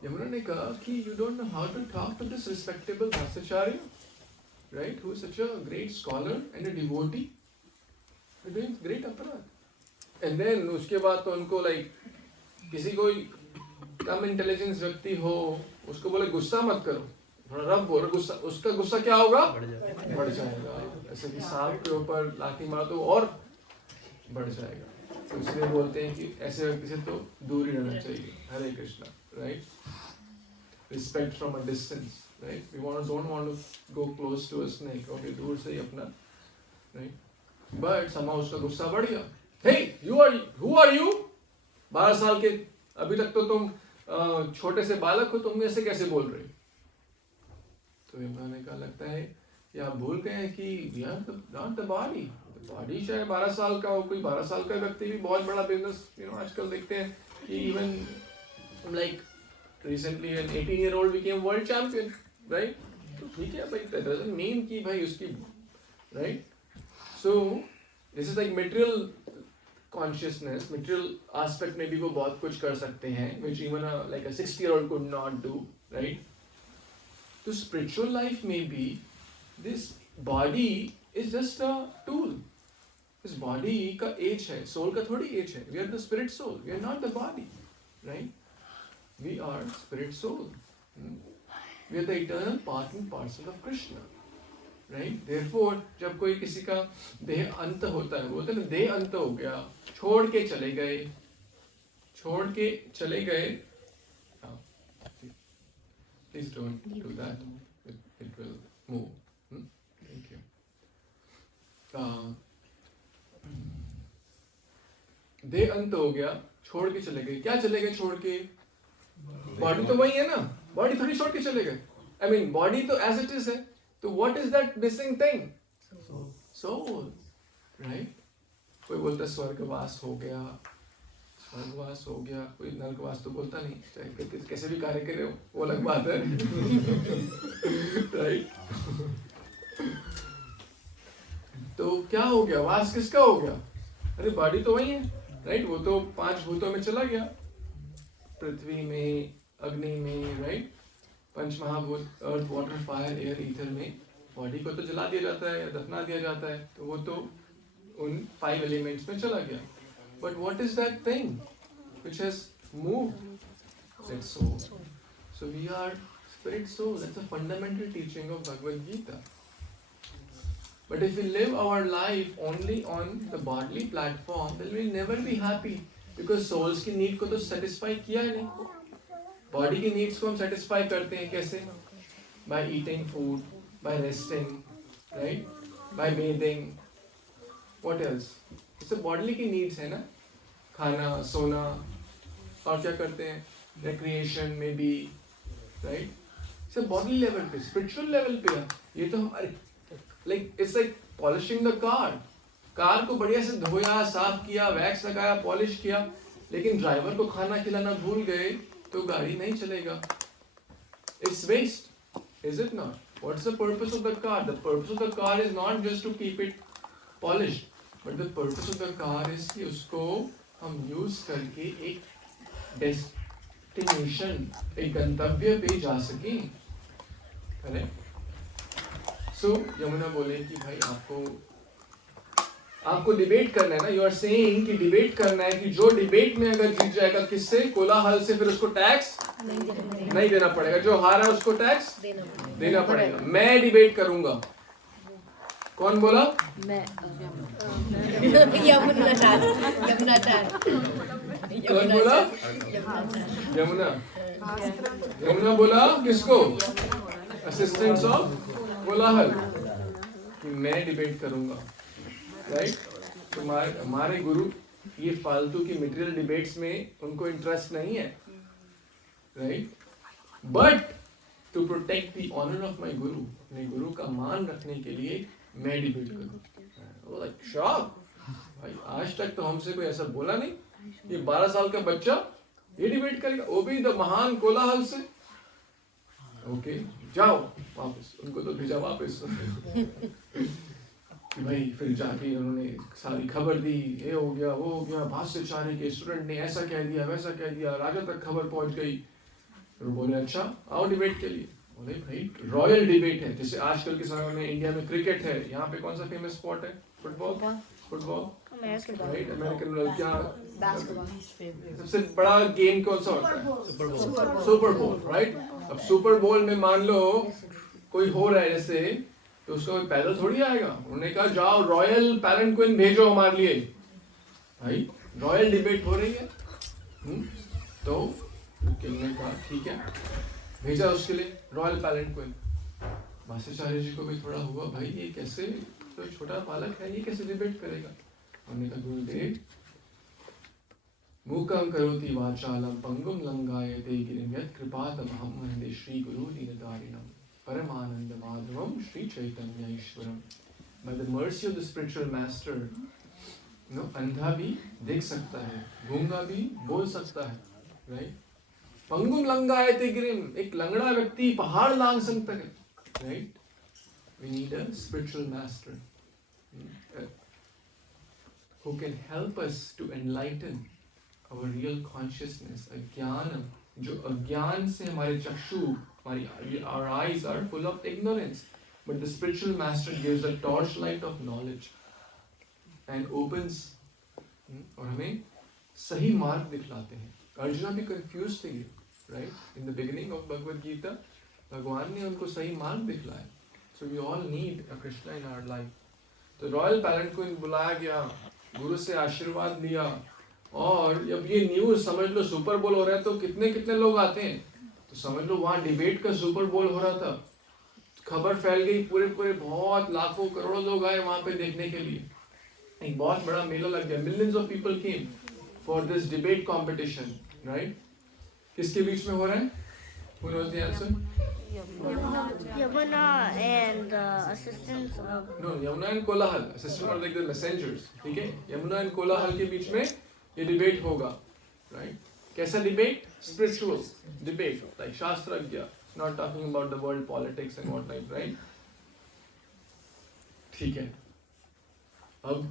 Yamuna ने कहा कि you don't know how to talk to this respectable Bhattacharya, right? Who is such a great scholar and a devotee. You're doing great अपराध. And then उसके बाद तो उनको like किसी कोई कम इंटेलिजेंस व्यक्ति हो उसको बोले गुस्सा मत करो, थोड़ा रफ बोलो, गुस्सा, उसका गुस्सा क्या होगा? बढ़ जाएगा. ऐसे कि सांप के ऊपर लाठी मारो तो और बढ़ जाएगा. तो इसलिए बोलते हैं कि ऐसे व्यक्ति से तो दूर ही रहना चाहिए. Hare Krishna, right. Respect from a distance, right. We don't want to go close to a snake. Okay, दूर से ही अपना, राइट. बट समा उसका गुस्सा बढ़ गया. Hey, who are you? 12 साल के, अभी तक तो तुम छोटे से बालक हो, तुम ऐसे कैसे बोल रहे हो? तो यमुना ने कहा लगता है कि आप भूल गए हैं कि we are not the body. Body चाहे 12 साल का हो, कोई 12 साल का व्यक्ति भी बहुत बड़ा बिजनेस आजकल देखते हैं कि even like recently an 18-year-old became world champion, right? तो ठीक है भाई, that doesn't mean कि भाई उसकी, right? So this is like material consciousness, material aspect में भी वो बहुत कुछ कर सकते हैं, which even like a 60-year-old could not do, right? तो spiritual life में भी this body is just a tool. इस body का age है, soul का थोड़ी age है. We are the spirit soul, we are not the body, right? We are spirit soul. We are the eternal part and parcel of Krishna. Right? Therefore, जब कोई किसी का देह अंत होता है, बोलते हैं देह अंत हो गया, छोड़ के चले गए. Please don't do that. It will move. Thank you. देह अंत हो गया, छोड़ के चले गए। क्या चले गए छोड़ के? बॉडी तो वही है ना, बॉडी थोड़ी छोड़ के चले गए। आई मीन बॉडी तो एज इट इज है, तो what is that missing thing? Soul, right? कोई बोलता है स्वर्गवास हो गया, स्वर्गवास हो गया, कोई नरकवास तो बोलता नहीं, चाहे कैसे भी कार्य करे वो अलग बात है। राइट? तो क्या हो गया? वास किसका हो गया? अरे बॉडी तो वही है, राइट? वो तो 5 भूतों में चला गया, पृथ्वी में, अग्नि में, राइट? पंच महाभूत, अर्थ, वाटर, फायर, एयर, ईथर में बॉडी को तो जला दिया जाता है या दफना दिया जाता है, तो वो तो उन 5 एलिमेंट्स में चला गया। But what is that thing which has moved? That's soul. So we are spirit soul. That's a fundamental teaching of Bhagavad Gita. But if we live our life only on the bodily platform, then we'll never be happy, because souls की need को तो satisfy किया ही नहीं। Body की needs को हम satisfy करते हैं कैसे? By eating food, by resting, right? By bathing. What else? इससे bodily की needs है ना, खाना, सोना, और क्या करते हैं? Recreation maybe, right? So body level पे, spiritual level पे है। ये तो हमारे it's like polishing the car. Car को बढ़िया से धोया, साफ किया, वैक्स लगाया, पॉलिश किया, लेकिन ड्राइवर को खाना खिलाना भूल गए तो गाड़ी नहीं चलेगा। It's waste, is it not? What's the purpose of the car? The purpose of the car is not just to keep it polished, but the purpose of the car is कि उसको हम use करके एक destination, एक गंतव्य पे जा सकें। करेक्ट? सो यमुना बोले कि भाई आपको डिबेट करना है ना, यू आर सेइंग कि डिबेट करना है कि जो डिबेट में अगर जीत जाएगा किससे, कोलाहल से, फिर उसको टैक्स नहीं देना पड़ेगा, जो हारा उसको टैक्स देना पड़ेगा। मैं डिबेट करूंगा। कौन बोला? मैं कौन बोला? यमुना बोला किसको? असिस्टेंट्स ऑफ कोलाहल कि मैं डिबेट करूंगा, राइट? तो हमारे गुरु ये फालतू की मटेरियल डिबेट्स में उनको इंटरेस्ट नहीं है, right? But to protect the honour of my guru, अपने गुरु का मान रखने के लिए मैं डिबेट करूं। लाइक शॉक भाई, आज तक तो हमसे कोई ऐसा बोला नहीं, ये 12 साल का बच्चा ये डिबेट करेगा, वो भी द महान कोलाहल से। ओके, जाओ वापस, उनको तो भेजा वापस। भाई फिर जाके उन्होंने सारी खबर दी, ये हो गया, वो हो गया, भाष्याचार्य के स्टूडेंट ने ऐसा कह दिया, वैसा कह दिया, राजा तक खबर पहुंच गई। फिर बोले अच्छा आओ डिबेट के लिए। बोले भाई रॉयल डिबेट है, जैसे आजकल के समय में इंडिया में क्रिकेट है, यहाँ पे कौन सा फेमस स्पोर्ट है? Football, right? अमेरिकन क्या सबसे बड़ा गेम कौन सा होता है? सुपर बोल, राइट? अब सुपर बोल में मान लो कोई हो रहा है जैसे, तो उसका कोई पैदल थोड़ी आएगा। उन्होंने कहा जाओ रॉयल पैलेंक्विन भेजो हमारे लिए। भाई रॉयल डिबेट हो रही है, तो किंग ने कहा ठीक है, भेजा उसके लिए रॉयल पैलेंक्विन। भाष्याचार्य जी को भी थोड़ा हुआ, भाई ये कैसे, तो छोटा बालक है, ये कैसे डिबेट करेगा? उन्होंने कहा गुरुदेव, मूकं करोति वाचालं पंगुं लंघयते गिरिं यत्कृपातमहं वन्दे श्री गुरु दीनतारिणं परमानंद माधवम श्री चैतन्य ईश्वरम। By the mercy of the spiritual master, अंधा भी देख सकता है, गूंगा भी बोल सकता है, राइट? पंगुम लंघयते गिरिं, एक लंगड़ा व्यक्ति पहाड़ लांघ सकता है, right? We need a spiritual master who can help us to enlighten our real consciousness. अज्ञान, जो अज्ञान से हमारे चक्षु, हमारी our eyes are full of ignorance, but the spiritual master gives a torchlight of knowledge and opens, और हमें सही मार्ग दिखलाते हैं। अर्जुना भी कंफ्यूज थे, right? In the beginning of Bhagavad Gita भगवान ने उनको सही मार्ग दिखलाया। So we all need a Krishna in our life. तो रॉयल पैलेंक्विन बुलाया गया, गुरु से आशीर्वाद लिया, और जब ये न्यूज समझ लो सुपर बोल हो रहा है तो कितने कितने लोग आते हैं, तो समझ लो वहाँ डिबेट का सुपर बोल हो रहा था, खबर फैल गई, पूरे पूरे बहुत लाखों करोड़ों लोग आए वहाँ पे देखने के लिए, एक बहुत बड़ा मेला लग गया, millions of people came. for this debate competition, right? किसके बीच में हो रहा है? Who knows the answer? Yamuna and the assistants of No, Yamuna and Kolahal. Assistant are like the messengers. ठीक है? Yamuna and Kolahal के बीच में ये debate होगा, right? कैसा debate? Spiritual debate, like शास्त्रज्ञ, not talking about the world politics and whatnot, right? ठीक है. अब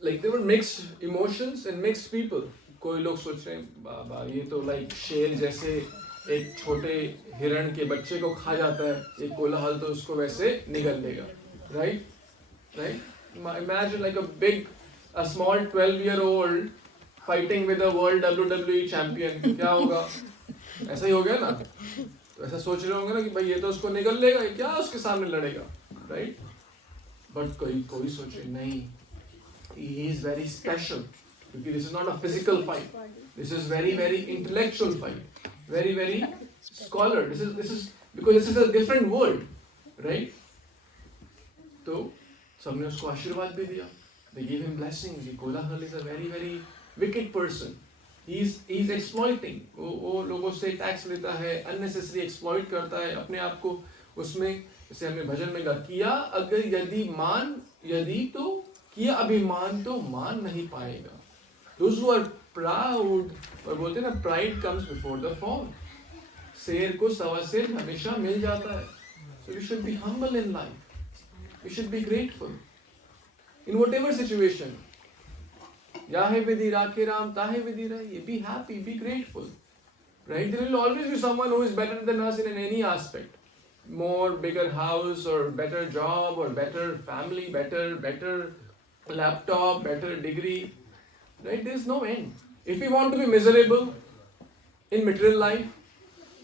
like there were mixed emotions and mixed people. कोई लोग सोच रहे हैं बाबा ये तो like शेर जैसे एक छोटे हिरण के बच्चे को खा जाता है, एक कोलाहल तो उसको वैसे निगल लेगा, right? Imagine like a small 12-year-old fighting with a world WWE champion, क्या होगा? ऐसा ही हो गया ना? तो ऐसा सोच रहे होंगे ना कि भाई ये तो उसको निगल लेगा, ये क्या उसके सामने लड़ेगा, right? But कोई सोचे नहीं, he is very special, क्योंकि this is not a physical fight, this is very very intellectual fight, very very scholar, this is because this is a different world, right? तो सबने उसको आशीर्वाद भी दिया, they gave him blessings. Kolahal is a very very wicked person, he's exploiting, वो लोगों से tax लेता है, unnecessary exploit करता है अपने आप को उसमें, जैसे हमने भजन में कहा, किया अगर यदि तो किया अभिमान तो मान नहीं पाएगा. Those who are proud, और बोलते हैं ना pride comes before the fall. शेर को सवा शेर हमेशा मिल जाता है. So we should be humble in life. We should be grateful in whatever situation. Yahe vidhi rakhe Ram, tahe vidhi rahiye. Be happy, be grateful. Right? There will always be someone who is better than us in any aspect. More bigger house or better job or better family, better laptop, better degree. Right? There is no end. If we want to be miserable in material life,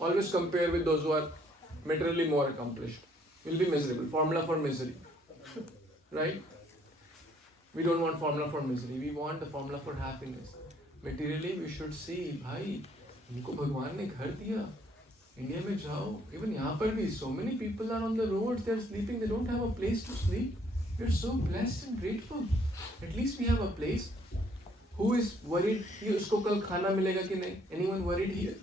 always compare with those who are materially more accomplished. We'll be miserable. Formula for misery. Right? We don't want formula for misery. We want the formula for happiness. Materially, we should see, भाई, इनको भगवान ने घर दिया. India में जाओ, even यहाँ पर भी so many people are on the roads. They are sleeping. They don't have a place to sleep. We are so blessed and grateful. At least we have a place. Who is worried कि उसको कल खाना मिलेगा कि नहीं? Anyone worried here?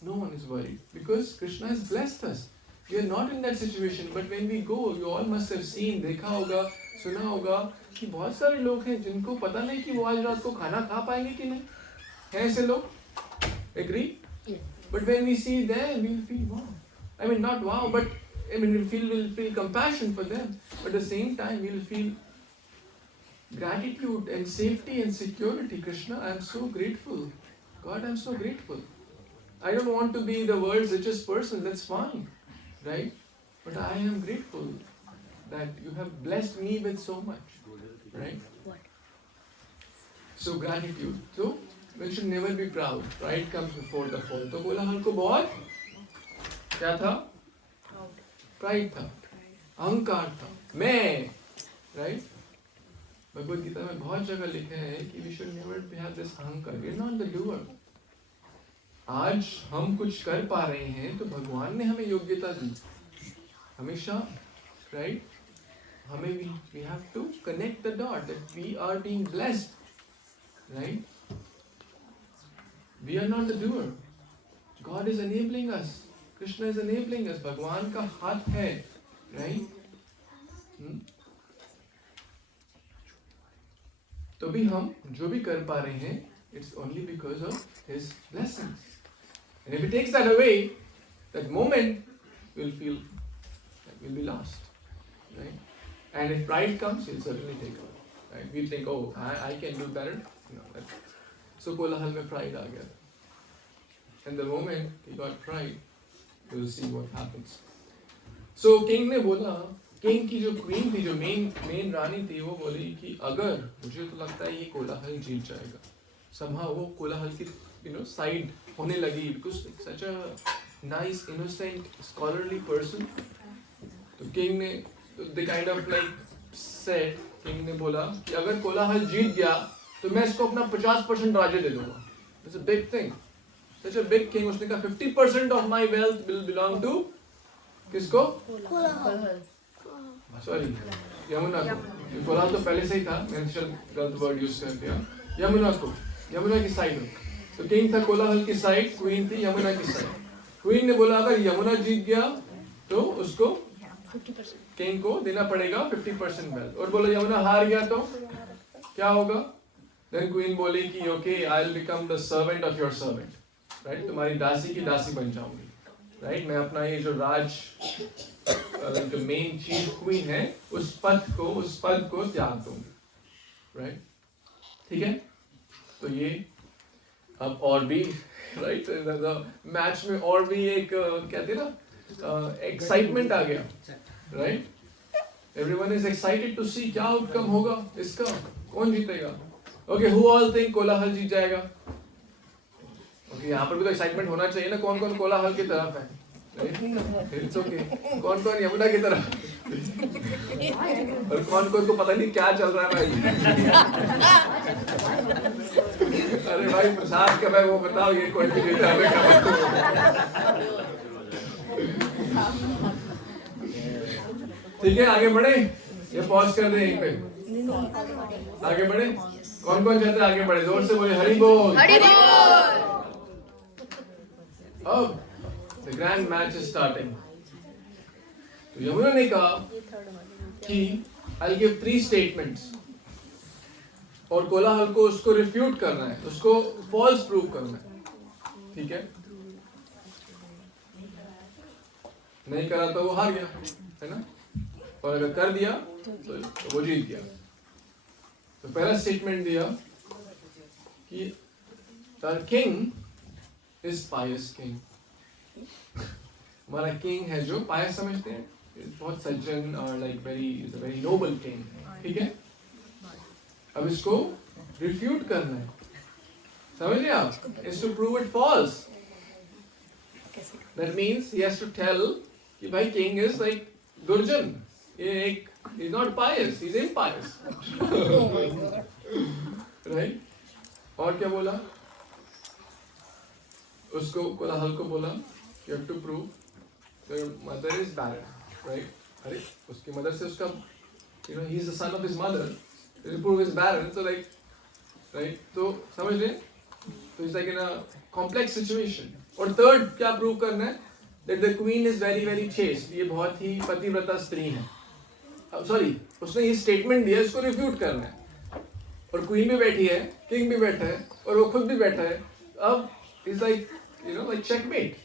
No one is worried because Krishna has blessed us. We are not in that situation, but when we go, you all must have seen, देखा होगा, सुना होगा कि बहुत सारे लोग हैं जिनको पता नहीं कि वो आज रात को खाना खा पाएंगे कि नहीं. हैं ऐसे लोग? Agree? Yeah. But when we see them, we'll feel wow. I mean, not wow, but I mean, we'll feel compassion for them. But at the same time, we'll feel gratitude and safety and security. Krishna, I am so grateful. God, I am so grateful. I don't want to be the world's richest person. That's fine. Right? But I am grateful that you have blessed me with so much. Right? What? So gratitude. So we should never be proud. Pride comes before the fall. तो कोलाहल को बहुत क्या था? Pride था, अहंकार था, मैं. Right? भगवद गीता में बहुत जगह लिखे हैं कि we should never have this अहंकार. We are not the doer. आज हम कुछ कर पा रहे हैं तो भगवान ने हमें योग्यता दी हमेशा, right? हमें we have to connect the dot that we are being blessed, right? We are not the doer. God is enabling us. Krishna is enabling us. भगवान का हाथ है, right? तो भी हम जो भी कर पा रहे हैं, it's only because of His blessings. And if He takes that away, that moment we'll feel that we'll be lost, right? And if pride comes, He'll certainly take away, right? We think, oh, I can do better. No, so कोलाहल में pride आ गया. And the moment he got pride, we'll see what happens. So king ने बोला, king की जो queen थी, जो main रानी थी, वो बोली कि अगर मुझे तो लगता है ये कोलाहल जीत जाएगा. Somehow वो कोलाहल की side होने लगी because like such a nice, innocent, scholarly person. तो king ने they kind of like said, king ने बोला कि अगर कोलाहल जीत गया तो मैं इसको अपना 50% राज्य दे दूंगा. It's a big thing. Such a big king. उसने कहा 50% of my wealth will belong to किसको? Kolahal. Sorry, यमुना को. कोलाहल तो पहले से ही था, मैंने शायद गलत वर्ड यूज कर दिया। यमुना की साइड में, तो किंग था कोलाहल की साइड, क्वीन थी यमुना की साइड। क्वीन ने बोला अगर यमुना जीत गया तो उसको 50%. किंग को देना पड़ेगा 50% वेल्थ, और बोला यमुना हार गया तो क्या होगा? देन क्वीन बोली कि okay I will become the servant of your servant, right, तुम्हारी दासी की दासी बन जाऊंगी, राइट, मैं अपना ये जो राज जो मेन चीफ क्वीन है उस पद को त्याग दूंगी, राइट, ठीक है। तो ये अब और भी राइट मैच में और भी एक कहते हैं ना एक्साइटमेंट आ गया, right, everyone is excited to see क्या आउटकम होगा इसका, कौन जीतेगा। ओके, हु ऑल थिंक कोलाहल जीत जाएगा? ओके, यहाँ पर भी तो एक्साइटमेंट होना चाहिए ना, कौन कौन कोलाहल की तरफ है, इट्स ओके, कौन कौन यमुना की तरफ और कौन कौन को पता नहीं क्या चल रहा है भाई। अरे भाई प्रसाद कब है वो बताओ, ये कोई भी जीता हमें ठीक है, आगे बढ़े, ये पॉज कर दे यहीं पे, आगे बढ़े। कौन कौन चाहते हैं आगे बढ़े? जोर से बोले हरि बोल। अब the grand match is starting. तो यमुना ने कहा कि I'll give 3 statements और कोलाहल को उसको रिफ्यूट करना है, उसको फॉल्स प्रूव करना है, ठीक है। नहीं करा तो वो हार गया, है ना, और अगर कर दिया तो वो जीत गया। तो पहला स्टेटमेंट दिया कि the king is pious king, हमारा किंग है जो पायस समझते हैं, बहुत सज्जन और लाइक वेरी नोबल किंग, ठीक है। अब इसको रिफ्यूट करना है, समझ रहे आप, is to prove it false. That means he has to tell कि भाई किंग इज लाइक दुर्जन, ये एक is not pious, he is impious, right. और क्या बोला उसको, कोलाहल को बोला you have to prove your mother is barren, right? अरे उसकी मदर से उसका, you know, he is the son of his mother, you prove is barren, so like, right? तो समझ रहे? तो it's like in a complex situation. और third क्या prove करना है? That the queen is very chaste, ये बहुत ही पतिव्रता स्त्री है। Sorry, उसने ये statement दिया, इसको refute करना है। और queen भी बैठी है, king भी बैठा है, और वो खुद भी बैठा है। अब it's like, you know, like checkmate.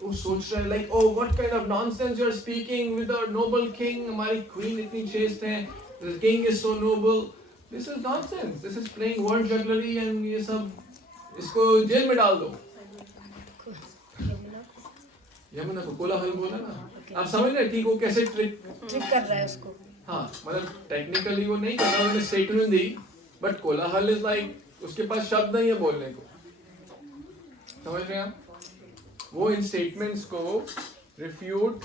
वो सोच रहा है like, oh what kind of nonsense you are speaking with our noble king, हमारी queen इतनी chaste है, the king is so noble, this is nonsense, this is playing word jugglery and ये सब, इसको जेल में डाल दो। यमुना को कोलाहल बोला ना, आप समझ रहे ठीक, वो कैसे ट्रिक कर रहा है उसको। हाँ, मतलब टेक्निकली वो नहीं कर रहा, उन्होंने स्टेटमेंट दी, बट कोलाहल इज लाइक उसके पास शब्द नहीं है बोलने को, समझ रहे हैं आप। वो इन स्टेटमेंट्स को रिफ्यूट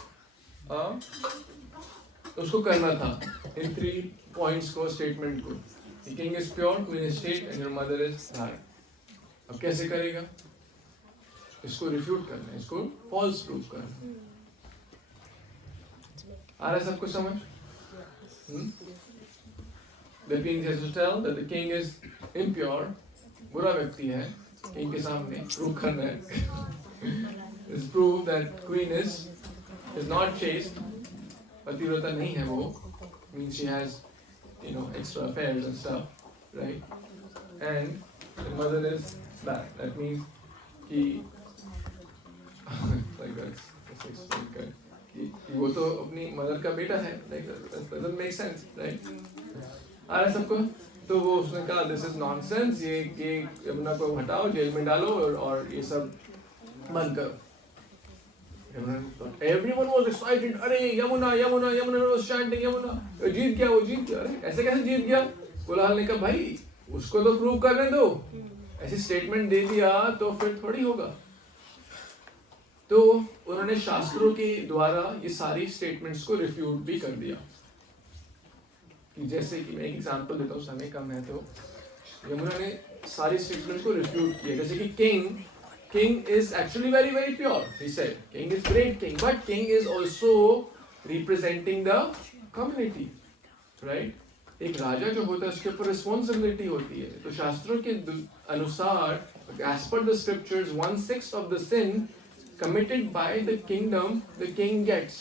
उसको करना था, इन 3 पॉइंट्स को, स्टेटमेंट को। The king is pure, queen is chaste, and your mother is barren. अब कैसे करेगा? इसको रिफ्यूट करना है, इसको फॉल्स प्रूफ करना है। आ रहा है सबको समझ? The king has to tell that the king is impure, बुरा व्यक्ति है, किंग के सामने प्रूव करना है। Is prove that queen is not chaste, पतिव्रता नहीं है वो, means she has, you know, extra affairs and stuff, right? And the mother is bad. That means कि like कि वो तो अपनी मदर का बेटा है, like that doesn't make sense, right? आ रहा सबको? तो वो उसने कहा this is nonsense, ये यमुना को हटाओ, जेल में डालो और ये सब बंद करो। Everyone was excited. अरे यमुना was chanting यमुना, जीत गया, वो जीत गया। अरे ऐसे कैसे जीत गया? कोलाहल ने कहा भाई उसको तो प्रूव करने दो, ऐसी स्टेटमेंट दे दिया तो फिर थोड़ी होगा। तो उन्होंने शास्त्रों के द्वारा ये सारी स्टेटमेंट्स को रिफ्यूट भी कर दिया। कि जैसे कि मैं एक एग्जांपल देता हूँ, समय कम है, तो यमुना ने सारी स्टेटमेंट्स को रिफ्यूट किया। जैसे कि king is actually very pure, he said. King is great king, but king is also representing the community, right? एक राजा जो होता है उसके ऊपर रिस्पॉन्सिबिलिटी होती है। तो शास्त्रों के अनुसार as per the scriptures 1/6 of the sin committed by the kingdom the king gets।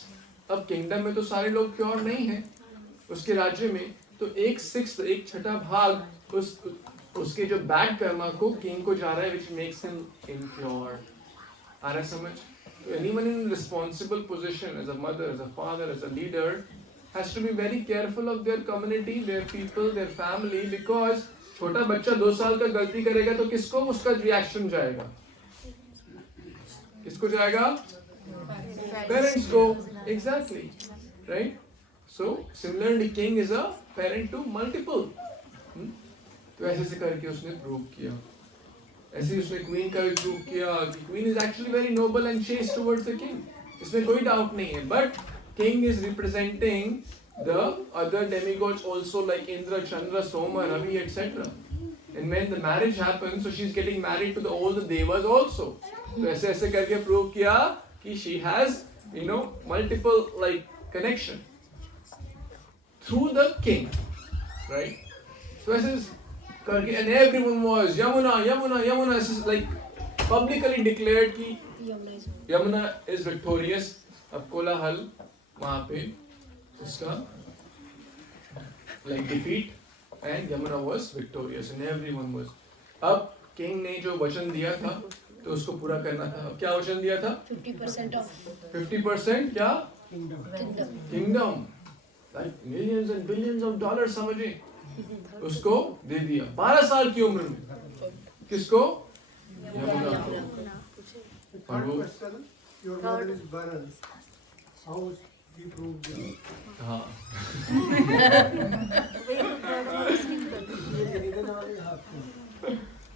अब किंगडम में तो सारे लोग प्योर नहीं हैं उसके राज्य में, तो 1/6 1/6 भाग उसके जो बैड कर्मा को किंग को जा रहा है, which makes him impure। आ रहा है समझ? तो anyone in responsible position as a mother, as a father, as a leader has to be very careful of their community, their people, their family, because छोटा बच्चा 2 साल का गलती करेगा तो किसको उसका रिएक्शन जाएगा? किसको जाएगा? पेरेंट्स को। Exactly, right? So similarly king is a parent to multiple. तो ऐसे करके उसने प्रूव किया। ऐसे ही उसने क्वीन का भी प्रूव किया कि queen is actually very noble and chest towards the king, इसमें कोई डाउट नहीं है। But king is representing the other demigods also, like Indra, Chandra, Soma, Ravi, etc. And when the marriage happens, so she's getting married to all the devas also. तो ऐसे ऐसे करके prove किया कि she has, multiple like connection through the king, right? So ऐसे करके, and everyone was Yamuna, Yamuna, Yamuna. This is like publicly declared कि Yamuna is victorious। अब कोलाहल वहाँ पे उसका like defeat and Yamuna was victorious and everyone was। अब king ने जो वचन दिया था तो उसको पूरा करना था। अब क्या वचन दिया था? 50% of 50% क्या? Kingdom, like millions and billions of dollars समझे, उसको दे दिया 12 साल की उम्र में। किसको? यमुना को। और वो your mother is barren. How he proved that? हाँ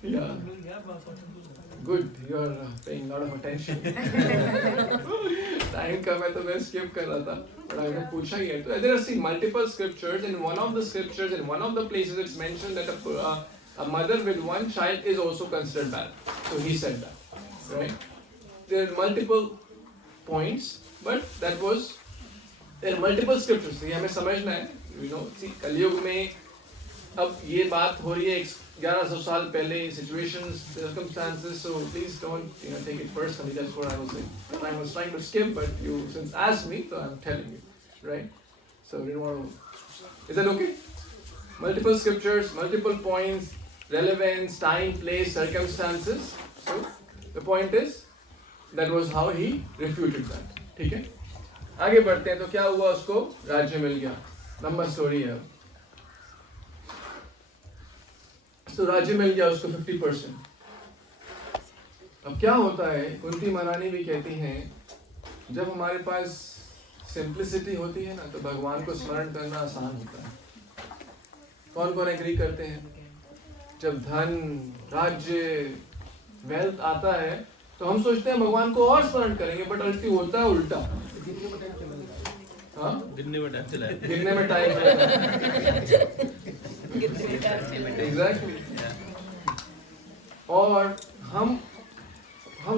yeah, good, you are paying a lot of attention। Time का मैं तो मैं skip कर रहा था, but आपने पूछा ही है। तो there are multiple scriptures, and one of the scriptures in one of the places it's mentioned that a mother with one child is also considered barren। So he said that, right? There are multiple points, but that was there are multiple scriptures। ये हमें समझना है, कलयुग में अब ये बात हो रही है 1100 साल पहले, situations, circumstances, so please don't take it personally। That's what I was saying। I was trying to skip, but you since asked me, so I'm telling you, right? So we don't want to, is that okay? Multiple scriptures, multiple points, relevance, time, place, circumstances। So the point is that was how he refuted that। ठीक है, आगे बढ़ते हैं। तो क्या हुआ? उसको राज्य मिल गया। लंबा स्टोरी है। तो राज्य मिल गया उसको 50%। अब क्या होता है, कुंती महारानी भी कहती हैं, जब हमारे पास सिंप्लिसिटी होती है ना, तो भगवान को स्मरण करना आसान होता है। कौन कौन एग्री करते हैं? जब धन, राज्य, वेल्थ आता है तो हम सोचते हैं भगवान को और स्मरण करेंगे, बट अल्टी होता है उल्टा। हाँ, गिनने में टाइम चला है। गिनने में टाइम एग्जैक्टली। और हम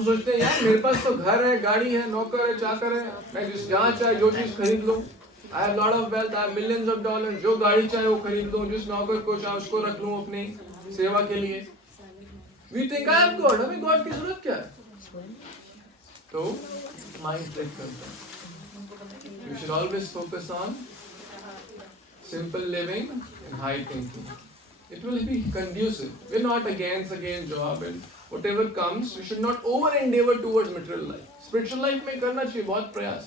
सोचते हैं यार मेरे पास तो घर है, गाड़ी है, नौकर है, चाकर है, मैं जहाँ चाहे जो चीज खरीद लूँ। I have lot of wealth, I have millions of dollars, जो गाड़ी चाहे वो खरीद लूँ, जिस नौकर को चाहे उसको रख लूँ अपनी सेवा के लिए। We think I have God, हमें God की जरूरत क्या है? तो माइंड ट्रिक करता है। You should always focus on simple living and high thinking। It will be conducive। We're not against job and whatever comes, we should not over endeavor towards material life। Spiritual life में करना चाहिए बहुत प्रयास,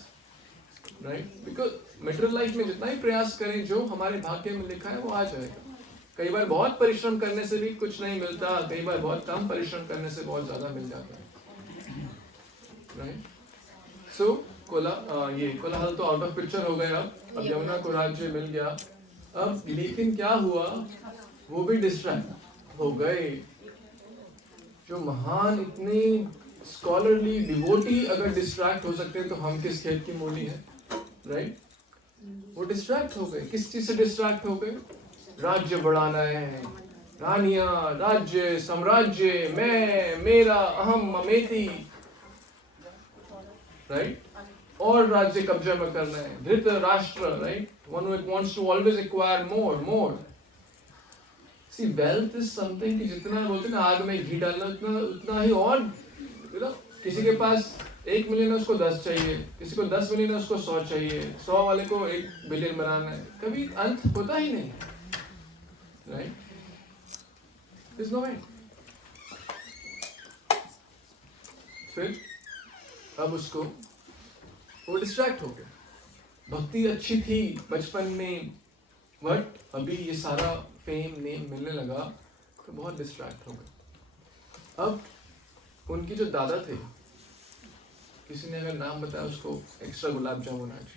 right? Because material life में जितना ही प्रयास करें, जो हमारे भाग्य में लिखा है वो आ जाएगा। कई बार बहुत परिश्रम करने से भी कुछ नहीं मिलता, कई बार बहुत कम परिश्रम करने से बहुत ज्यादा मिल जाता है, right? So ये कोलाहल तो आउट ऑफ पिक्चर हो गया। अब यमुना को राज्य मिल गया। अब लेकिन क्या हुआ, वो भी डिस्ट्रैक्ट हो गए। जो महान इतनी स्कॉलरली डिवोटी अगर डिस्ट्रैक्ट हो सकते हैं तो हम किस खेत की मूली है, राइट? वो डिस्ट्रैक्ट हो गए। किस चीज से डिस्ट्रैक्ट हो गए? राज्य बढ़ाना है, रानियां, राज्य, साम्राज्य, मैं, मेरा, अहम, ममेती, राइट? और राज्य कब्जा में करना है, Dhritarashtra, right, one who wants to always acquire more. See wealth is something कि जितना बोलते हैं ना आग में घी डालना उतना ही, और किसी के पास 1 मिलियन है उसको 10 चाहिए, किसी को 10 मिलियन है उसको 100 चाहिए, 100 वाले को 1 बिलियन बनाना है, कभी अंत होता ही नहीं, राइट? There's no end. फिर अब उसको वो डिस्ट्रैक्ट हो गया. भक्ति अच्छी थी बचपन में, बट अभी ये सारा फेम नेम मिलने लगा तो बहुत डिस्ट्रैक्ट हो गया. अब उनके जो दादा थे, किसी ने अगर नाम बताया उसको एक्स्ट्रा गुलाब जामुन आज.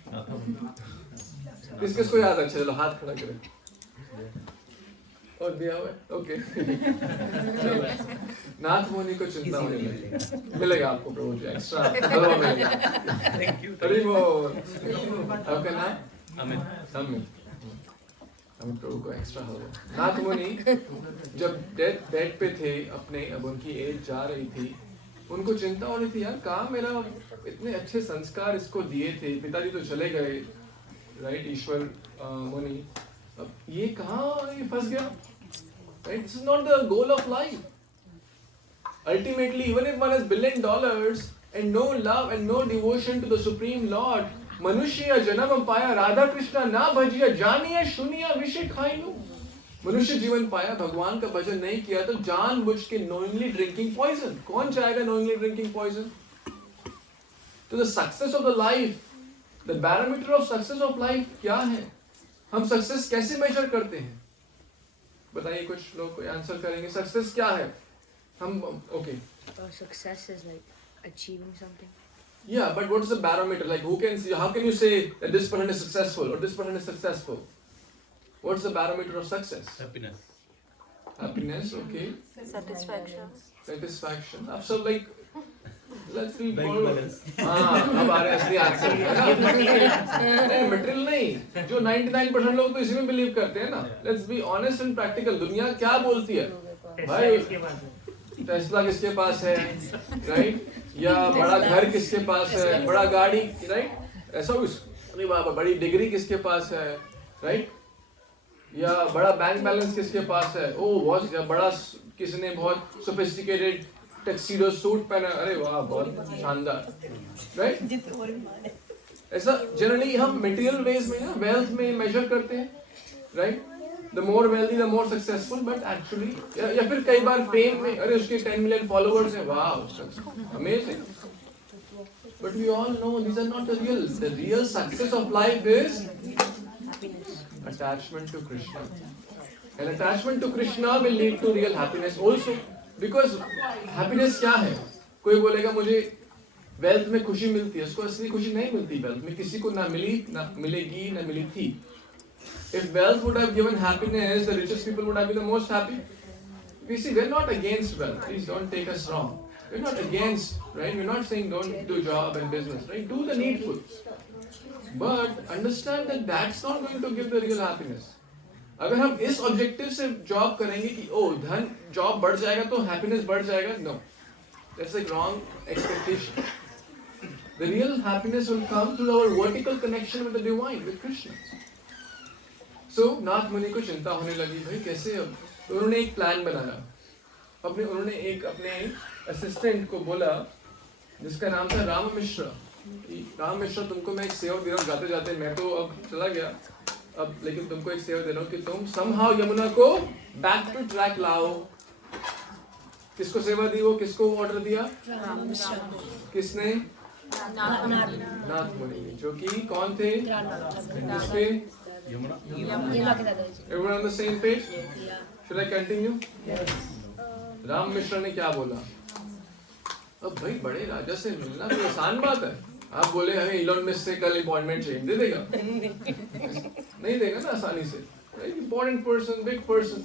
किसको याद है? चलो हाथ खड़ा करें. और दिया हुआ है, ओके. चलो, नाथ मुनि को चिंता होने लगी. मिलेगा आपको प्रभु जी एक्स्ट्रा हलवा मिलेगा. Thank you. हरि बोल. आपका नाम? अमित प्रभु को एक्स्ट्रा हलवा. नाथ मुनि जब डेथ पे थे अपने, अब उनकी एज जा रही थी, उनको चिंता हो रही थी, यार कहाँ मेरा इतने अच्छे संस्कार इसको दिए थे, पिताजी तो चले गए, राइट, ईश्वर मुनि, अब ये कहाँ ये फंस गया, right? This is not the goal of life. Ultimately, even if one has $1 billion and no love and no devotion to the Supreme Lord, मनुष्य जन्म पाया राधा कृष्ण ना भजिया, जानिया सुनिया विषय खाई लो. मनुष्य जीवन पाया, भगवान का भजन नहीं किया तो जानबूझ के knowingly drinking poison. कौन चाहेगा knowingly drinking poison? तो the success of the life, the barometer of success of life क्या है? हम सक्सेस कैसे मेजर करते हैं? बताइए, कुछ लोग कोई आंसर करेंगे. सक्सेस क्या है? हम okay. Success is like achieving something. Yeah, but what is the barometer? Like, who can see? How can you say that this person is successful or this person is successful? What's the barometer of success? Happiness. Happiness, okay. Satisfaction. अब सब like, let's be Bank bold. balance. हाँ, अब आ रहे हैं असली answer, है ना? नहीं, material नहीं. जो 99% लोग तो इसी में believe करते हैं ना. Let's be honest and practical. दुनिया क्या बोलती है? भाई, टेस्ला किसके पास है, राइट? या बड़ा घर किसके पास है, बड़ा गाड़ी, राइट? ऐसा कुछ नहीं. बाबा, बड़ी डिग्री किसके पास है, राइट? या बड़ा बैंक बैलेंस किसके पास है? ओ बहुत, या बड़ा किसी ने बहुत सोफिस्टिकेटेड टक्सीडो सूट पहना, अरे वाह बहुत शानदार, राइट? ऐसा जनरली हम मटेरियल वेज में ना, वेल्थ में मेजर करते हैं, right? The more wealthy, the more successful, but actually, या फिर कई बार फेम में, अरे उसके 10 million followers हैं, wow, amazing. But we all know these are not the real. The real success of life is attachment to Krishna. And attachment to Krishna will lead to real happiness also. Because happiness क्या है? कोई बोलेगा मुझे wealth में खुशी मिलती है, उसको असली खुशी नहीं मिलती wealth में. किसी को ना मिली, ना मिलेगी, ना मिली थी. If wealth would have given happiness, the richest people would have been the most happy. We see, we're not against wealth. Please don't take us wrong. We're not against, right? We're not saying don't do job and business, right? Do the needful. But understand that that's not going to give the real happiness. अगर हम इस objective से job करेंगे कि ओ धन job बढ़ जाएगा तो happiness बढ़ जाएगा, no. That's a wrong expectation. The real happiness will come through our vertical connection with the divine, with Krishna. So, नाथ मुनि को चिंता होने लगी, भाई कैसे अब? तो उन्होंने एक प्लान बनाया. उन्होंने एक अपने असिस्टेंट को बोला, जिसका नाम था राम मिश्रा. राम मिश्रा, तुमको मैं एक सेवा दे रहा हूँ, जाते जाते मैं तो अब चला गया, अब लेकिन तुमको एक सेवा दे रहा हूँ कि तुम somehow यमुना को back to track लाओ. किसको सेवा दी वो? किसको ऑर्डर दिया? किसने? नाथ मुनि, जो कि कौन थे? किसके? Everyone on the same page? Should I continue? Ram Mishra ने क्या बोला? अब भाई बड़े राजा से मिलना कोई आसान बात है. आप बोले हमें इलॉन मस्क से कल अपॉइंटमेंट चाहिए, दे देगा? नहीं देगा ना आसानी से. Important person, big person.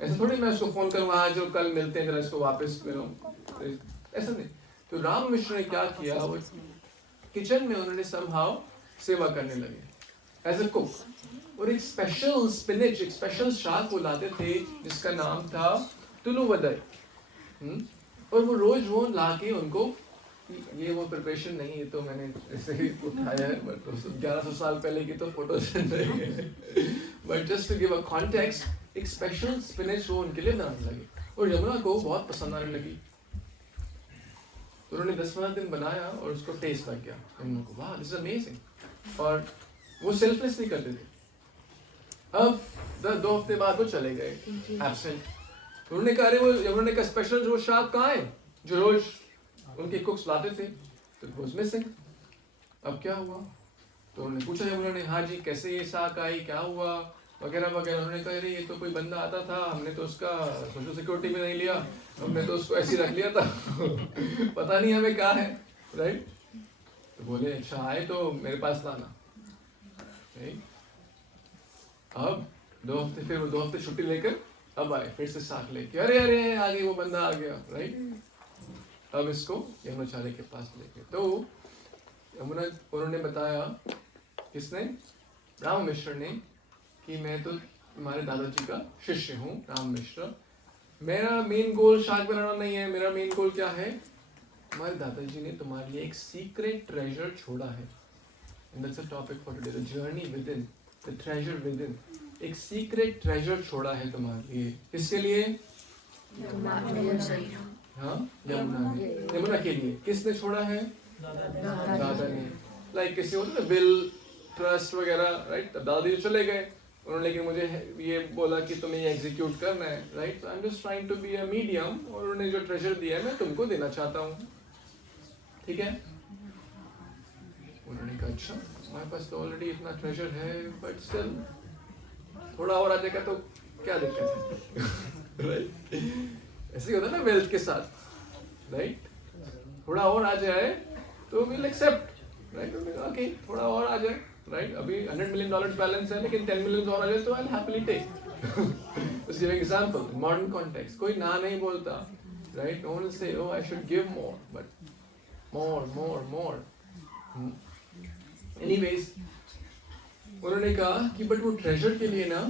ऐसा थोड़ी मैं उसको फोन करूँगा आज जो कल मिलते हैं जरा इसको वापस करो, ऐसा नहीं. तो राम मिश्रा ने क्या किया, वो किचन में उन्होंने somehow सेवा करने लगे एज अ कुक. और एक स्पेशल स्पिनिच, एक स्पेशल शाक वो लाते थे जिसका नाम था तुलुवदई. और वो रोज वो लाके उनको ये वो प्रिपरेशन नहीं है, तो मैंने ऐसे ही उठाया है, बट 1100 साल पहले की तो फोटोज नहीं है, but just to give a context, एक स्पेशल स्पिनच वो उनके लिए बनाने लगे और यमुना को बहुत पसंद आने लगी। तो उन्होंने 10-15 दिन बनाया और उसको टेस्ट लग गया यमुना को, वाह दिस इज अमेजिंग। और वो सेल्फलेस नहीं करते थे। अब 2 हफ्ते बाद वो चले गए एब्सेंट। उन्होंने कहा अरे वो यमुना का स्पेशल जो शाक कहाँ है जो रोज उनके कुक्स लाते थे, तो it was missing। अब क्या हुआ? तो उन्होंने पूछा यमुना ने, हाँ जी कैसे ये शाक आई, क्या हुआ वगैरह वगैरह। उन्होंने कहा अरे ये तो कोई बंदा आता था, हमने तो उसका सोशल सिक्योरिटी भी नहीं लिया, हमने तो उसको ऐसे ही रख लिया था पता नहीं हमें कहाँ है, राइट। तो बोले अच्छा आए तो मेरे पास लाना, राइट। अब 2 हफ्ते, फिर वो 2 हफ्ते छुट्टी लेकर अब आए फिर से साथ लेके, अरे अरे आ गई वो बंदा आ गया, राइट। अब इसको यमुनाचार्य के पास लेके, तो यमुना उन्होंने बताया, किसने, राम मिश्र ने, कि मैं तो तुम्हारे दादाजी का शिष्य हूँ राम मिश्र, मेरा मेन गोल शाक बनाना नहीं है, मेरा मेन गोल क्या है, तुम्हारे दादाजी ने तुम्हारे लिए एक सीक्रेट ट्रेजर छोड़ा है। And that's a topic for today, the journey within, the treasure with in. एक सीक्रेट ट्रेजर छोड़ा है तुम्हारे लिए, किसके लिए? हाँ यमुना ने, यमुना के लिए। किसने छोड़ा है? दादा ने। लाइक किसी होता है विल, ट्रस्ट वगैरह, राइट। तब दादाजी चले गए, उन्होंने लेकिन मुझे ये बोला कि तुम्हें ये एग्जीक्यूट करना है, right. I am just trying to be a medium, और उन्होंने जो ट्रेजर दिया है मैं तुमको देना चाहता हूँ, ठीक है। उन्होंने कहा अच्छा हमारे पास तो ऑलरेडी इतना ट्रेजर है, बट स्टिल थोड़ा और आ जाएगा तो क्या दिक्कत है राइट। ऐसे ही होता है ना वेल्थ के साथ, राइट। थोड़ा और आ जाए तो विल एक्सेप्ट, राइट। ओके थोड़ा और आ जाए, राइट। अभी $100 million बैलेंस है, लेकिन 10 million और आ जाए तो I will happily take. Let's give an example, modern context, कोई ना नहीं बोलता, right? No one will say, oh, I should give more, but more. Anyways, उन्होंने कहा कि but वो treasure के लिए ना,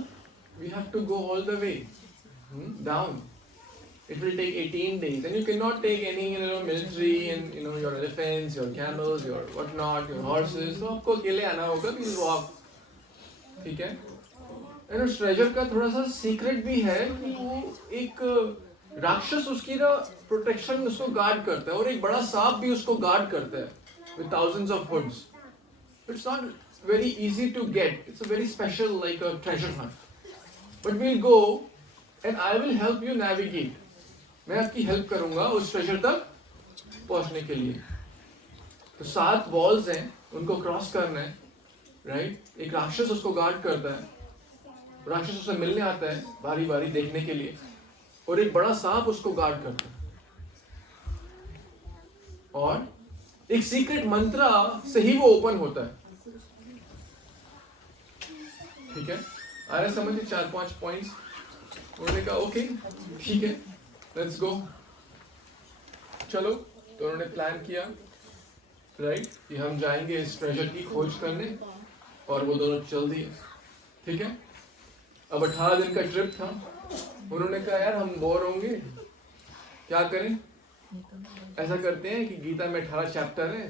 we have to go all the way down. It will take 18 days, and you cannot take any, military and your elephants, your camels, your whatnot, your horses. तो आपको अकेले आना होगा, we'll walk, ठीक है। और उस ट्रेजर का थोड़ा सा सीक्रेट भी है कि वो एक राक्षस उसकी ना प्रोटेक्शन उसको गार्ड करता है, और एक बड़ा सांप भी उसको गार्ड करता है with thousands of hoods. It's not very easy to get. It's a very special, like a treasure hunt. But we'll go and I will help you navigate. मैं आपकी हेल्प करूंगा उस ट्रेजर तक पहुंचने के लिए। तो 7 वॉल्स हैं, उनको क्रॉस करना है, राइट। एक राक्षस उसको गार्ड करता है, राक्षस उससे मिलने आता है बारी बारी देखने के लिए, और एक बड़ा सांप उसको गार्ड करता है, और एक सीक्रेट मंत्र से ही वो ओपन होता है, ठीक है। आ रहा समझिए 4-5 पॉइंट्स। उन्होंने कहा ओके ठीक है, लेट्स गो, चलो। तो उन्होंने प्लान किया, राइट, कि हम जाएंगे इस ट्रेजर की खोज करने, और वो दोनों चल दिए, ठीक है। अब 18 दिन का ट्रिप था। उन्होंने कहा यार हम बोर होंगे, क्या करें, ऐसा करते हैं कि गीता में 18 चैप्टर है,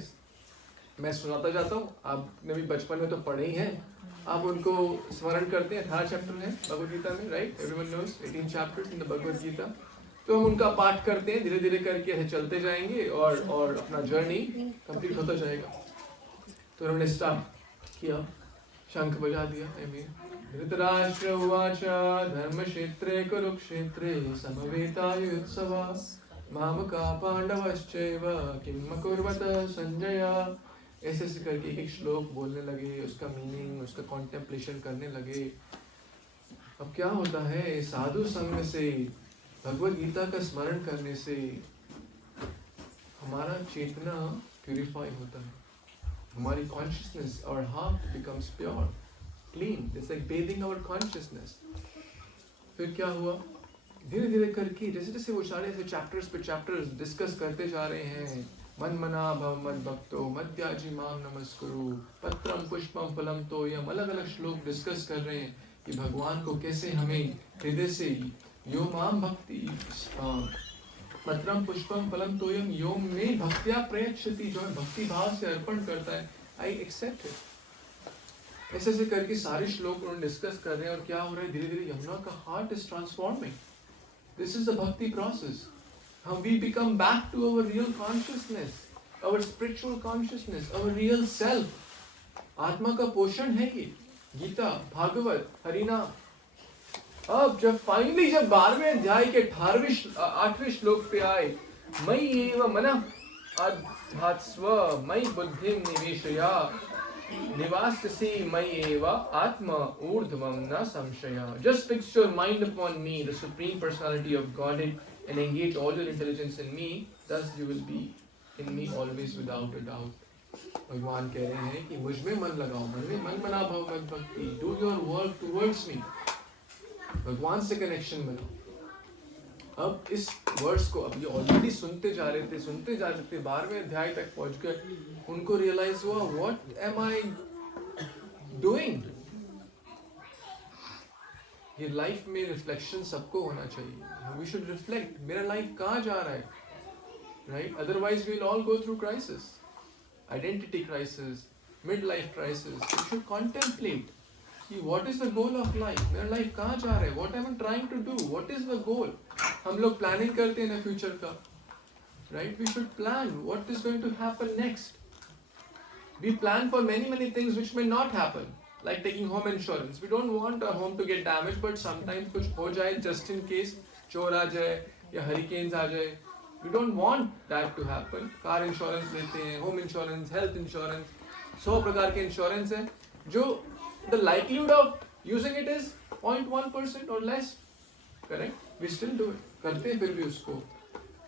मैं सुनाता जाता हूँ, आपने भी बचपन में तो पढ़े ही हैं, आप उनको स्मरण करते हैं। 18 चैप्टर है भगवद गीता में, right, everyone knows 18 chapters in the Bhagavad Gita. तो हम उनका पाठ करते हैं, धीरे धीरे करके ऐसे चलते जाएंगे, और अपना जर्नी कंप्लीट होता जाएगा। तो उन्होंने स्टार्ट किया, शंख बजा दिया। धृतराष्ट्र उवाच धर्मक्षेत्रे कुरुक्षेत्रे समवेतायुत्सवा मामका पांडवश्चैव किम अकुर्वत संजय। ऐसे ऐसे करके एक श्लोक बोलने लगे, उसका मीनिंग, उसका कॉन्टेम्पलेशन करने लगे। अब क्या होता है, साधु संग से, भगवद गीता का स्मरण करने से हमारा चेतना प्यूरिफाई होता है, हमारी कॉन्शियसनेस और heart becomes pure, clean, it's like bathing our consciousness. फिर क्या हुआ, धीरे धीरे करके जैसे जैसे वो सारे ऐसे चैप्टर्स पे चैप्टर्स डिस्कस करते जा रहे हैं, मन मना भव मद भक्तो मद्याजी माम नमस्कुरु पत्रम पुष्पम फलम तो, ये हम अलग अलग श्लोक डिस्कस कर रहे हैं कि भगवान को कैसे हमें हृदय से यो माम भक्ति पत्रम पुष्पम फलम तोयम यो मे भक्त्या प्रयच्छति, जो भक्ति भाव से अर्पण करता है, आई एक्सेप्ट इट। ऐसे ऐसे करके सारे श्लोक उन्होंने डिस्कस कर रहे हैं और क्या हो रहा है, धीरे धीरे यमुना का heart is transforming. This is the भक्ति process. How we become back to our real consciousness, our spiritual consciousness, our real self. आत्मा का पोषण है ये गीता, भागवत, हरिनाम। अब जब फाइनली जब 12वें अध्याय के 8वें श्लोक पे आए, मयि एव मनः आधात्स्व मयि बुद्धिं निवेशया निवास्यसि मयि एव आत्मा ऊर्ध्वं न संशयः। Just fix your mind upon me, the supreme personality of Godhead, and engage all your intelligence in me, thus you will be in me always without a doubt. भगवान कह रहे हैं कि मुझ में मन लगाओ, मन में मन बना भाव मत भक्ति, do your work towards me, भगवान से कनेक्शन बनाओ। अब इस वर्ड्स को अब ये ऑलरेडी सुनते जा रहे थे 12वें अध्याय तक पहुंच कर उनको रियलाइज हुआ, what am I doing? ये लाइफ में रिफ्लेक्शन सबको होना चाहिए। We should reflect, मेरा लाइफ कहाँ जा रहा है, right? Otherwise we'll all go through crisis, identity crisis, midlife crisis. We should contemplate कि what is the goal of life? मेरा लाइफ कहाँ जा रहा है? What am I trying to do? What is the goal? हम लोग planning करते हैं ना फ्यूचर का, right? We should plan what is going to happen next. We plan for many things which may not happen. Like taking home insurance. We don't want our home to get damaged, but sometimes कुछ हो जाए just in case, चोर आ जाए या hurricanes आ जाए. We don't want that to happen. Car insurance लेते हैं, home insurance, health insurance, 100 प्रकार के insurance हैं, जो the likelihood of using it is 0.1% or less. Correct? We still do it. करते हैं फिर भी उसको.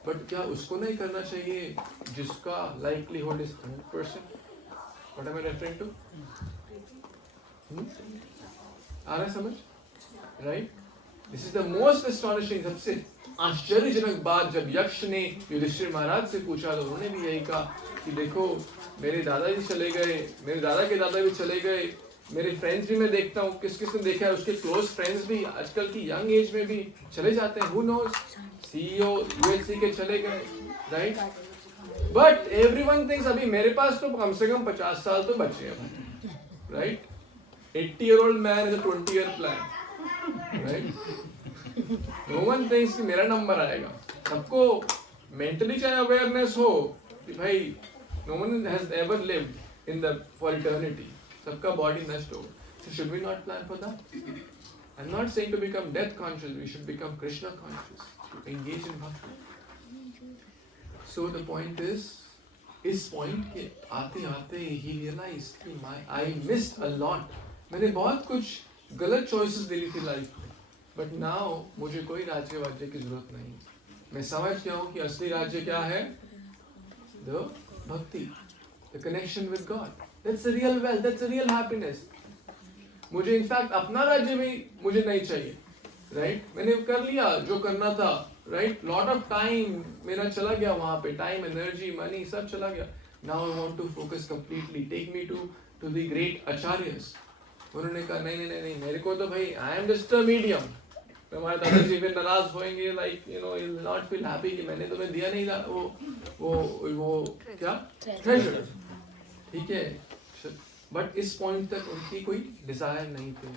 But क्या उसको नहीं करना चाहिए जिसका likelihood is 100%? What am I referring to? आ रहा है समझ? Right? This is the most astonishing, सबसे आश्चर्यजनक बात जब यक्ष ने युधिष्ठिर महाराज से पूछा तो उन्होंने भी यही कहा कि देखो मेरे दादाजी चले गए, मेरे दादा के दादा भी चले गए, मेरे फ्रेंड्स भी मैं देखता हूँ, किस किस ने देखा है, उसके क्लोज फ्रेंड्स भी आजकल की यंग एज में भी चले जाते हैं, who knows, CEO UHC के चले गए, right? But everyone thinks अभी मेरे पास तो कम से कम 50 साल तो बचे हैं, right? 80-year-old man is a 20-year plan, right? No one thinks कि मेरा नंबर आएगा। सबको mentally चाहे awareness हो कि भाई no one has ever lived in the for eternity. सबका body नष्ट होगा। So should we not plan for that? I'm not saying to become death conscious. We should become Krishna conscious. To engage in bhakti. So the point is, इस point के आते आते he realized कि I missed a lot. मैंने बहुत कुछ गलत choices ले ली थी लाइफ में, but now मुझे कोई राज्य वाज्य की जरूरत नहीं। मैं समझ गया हूँ कि असली राज्य क्या है? The bhakti, the connection with God. That's the real wealth. That's the real happiness. मुझे इनफैक्ट अपना राज्य भी मुझे नहीं चाहिए, राइट? मैंने कर लिया जो करना था, राइट? लॉट ऑफ टाइम मेरा चला गया वहाँ पे, टाइम, एनर्जी, मनी सब चला गया। Now I want to focus completely, take me to the great acharyas. उन्होंने कहा नहीं नहीं नहीं नहीं, मेरे को तो भाई I am just a medium. हमारे दादाजी फिर नाराज होएंगे, like you know, you will not feel happy कि मैंने तुम्हें दिया नहीं वो क्या ट्रेजर, ठीक है? बट इस पॉइंट तक उनकी कोई डिजायर नहीं थी।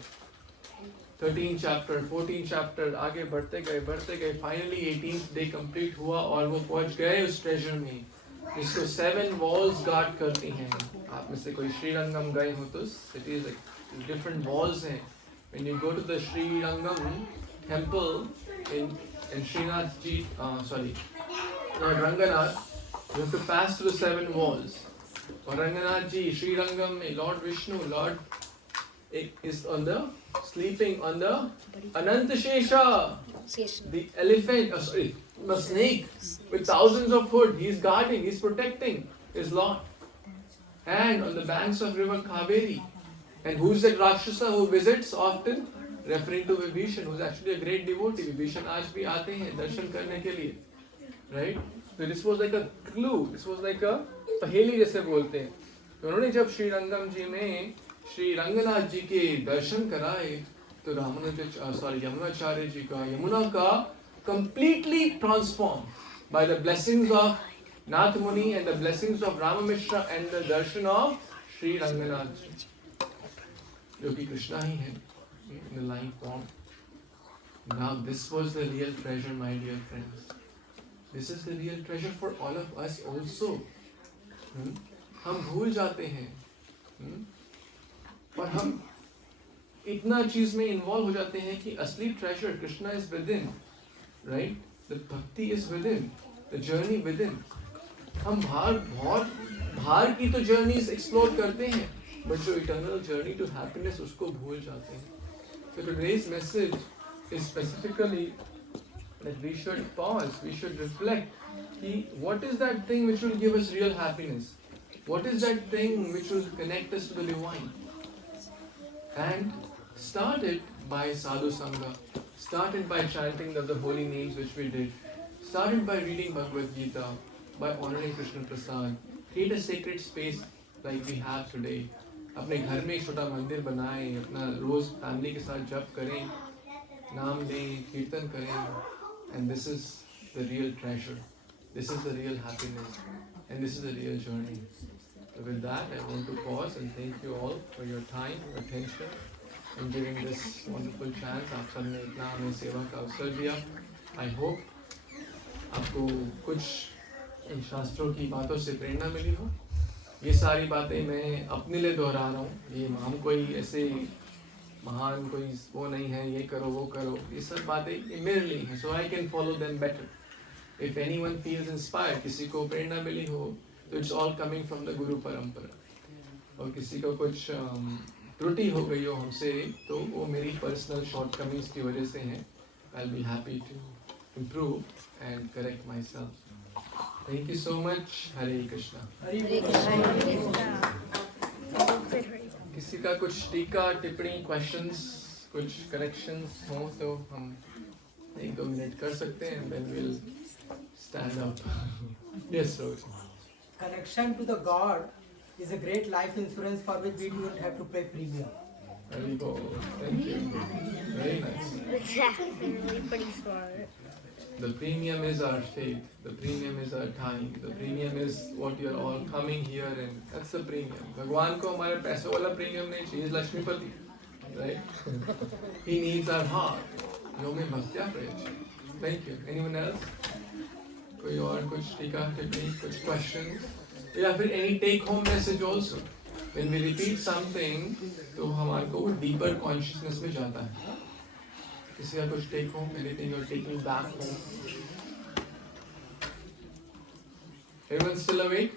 13 चैप्टर 14 चैप्टर आगे बढ़ते गए, फाइनली 18th डे कंप्लीट हुआ और वो पहुंच गए उस ट्रेजर में जिसको 7 वॉल्स गार्ड करती हैं। आप में से कोई श्रीरंगम गए हो तो सिटीज डिफरेंट वॉल्स हैं। When you go to the Srirangam temple in Srinath ji, Lord Ranganath, you have to pass through 7 walls. और रंगनाथ जी श्रीरंगम में Lord Vishnu, Lord is on the sleeping on the Anantashesha, the elephant, the snake with thousands of hood. He's guarding, he's protecting his Lord. And on the banks of river Kaveri. And who's that Rakshasa who visits often? Referring to Vibhishan, who's actually a great devotee. Vibhishan आज भी आते हैं दर्शन करने के लिए, right? So this was like a clue. This was like a पहेली जैसे बोलते हैं। तो उन्होंने जब श्रीरंगम जी में श्री रंगनाथ जी के दर्शन कराए तो यमुनाचार्य जी का, यमुना का completely transform, by the blessings of Nath Muni and the blessings of Rama Mishra and the darshan of Sri Ranganath ji, जो कि कृष्णा ही है in the live form. Now this was the real treasure, my dear friends. This is the real treasure for all of us also. हम भूल जाते हैं और हम इतना चीज में इन्वॉल्व हो जाते हैं कि असली treasure Krishna is within, right? The bhakti is within, the journey within. हम बाहर की तो जर्नीज एक्सप्लोर करते हैं, बट जो इटर्नल जर्नी टू हैप्पीनेस उसको भूल जाते हैं. So today's message is specifically that we should pause, we should reflect. What is that thing which will give us real happiness? What is that thing which will connect us to the divine? And start it by sadhu sangha. Start it by chanting of the holy names which we did. Start it by reading Bhagavad Gita, by honoring Krishna Prasad. Create a sacred space like we have today. अपने घर में एक छोटा मंदिर बनाएं, अपना रोज family के साथ जप करें, नाम लें, कीर्तन करें. And this is the real treasure. This is the real happiness. And this is the real journey. So with that, I want to pause and thank you all for your time, your attention, and giving this wonderful chance. आप सबने इतना हमें सेवा का अवसर दिया. I hope आपको कुछ इन शास्त्रों की बातों से प्रेरणा मिली हो. ये सारी बातें मैं अपने लिए दोहरा रहा हूँ. ये हम कोई ऐसे महान कोई वो नहीं है, ये करो वो करो, ये सब बातें मेरे लिए हैं. So I can follow them better. If anyone feels inspired, किसी को प्रेरणा मिली हो, तो it's all coming from the गुरु परंपरा. और किसी को कुछ त्रुटि हो गई हो हमसे, तो वो मेरी पर्सनल शॉर्टकमिंग्स की वजह से हैं. I'll be happy to improve and correct myself. Thank you so much. Hare Krishna. किसी का कुछ टीका टिप्पणी क्वेश्चंस कुछ करेक्शंस हो तो हम 1-2 मिनट कर सकते हैं. Then we'll stand up. Yes, Rose. Connection to the God is a great life insurance for which we don't have to pay premium. There we go. Thank you. Very nice. Exactly. Really pretty smart. The premium is our faith. The premium is our time. The premium is what you're all coming here and that's the premium. भगवान को हमारे पैसों वाला premium नहीं चाहिए. Lakshmipati, right? He needs our heart. जो में भक्तियाँ प्रयोग. Thank you. Anyone else? कोई और कुछ टीका टिप्पणी कुछ questions? या फिर any take home message also. When we repeat something, तो हमारे को वो deeper consciousness में जाता है. किसी का कुछ take home, anything you're taking back home? Everyone still awake?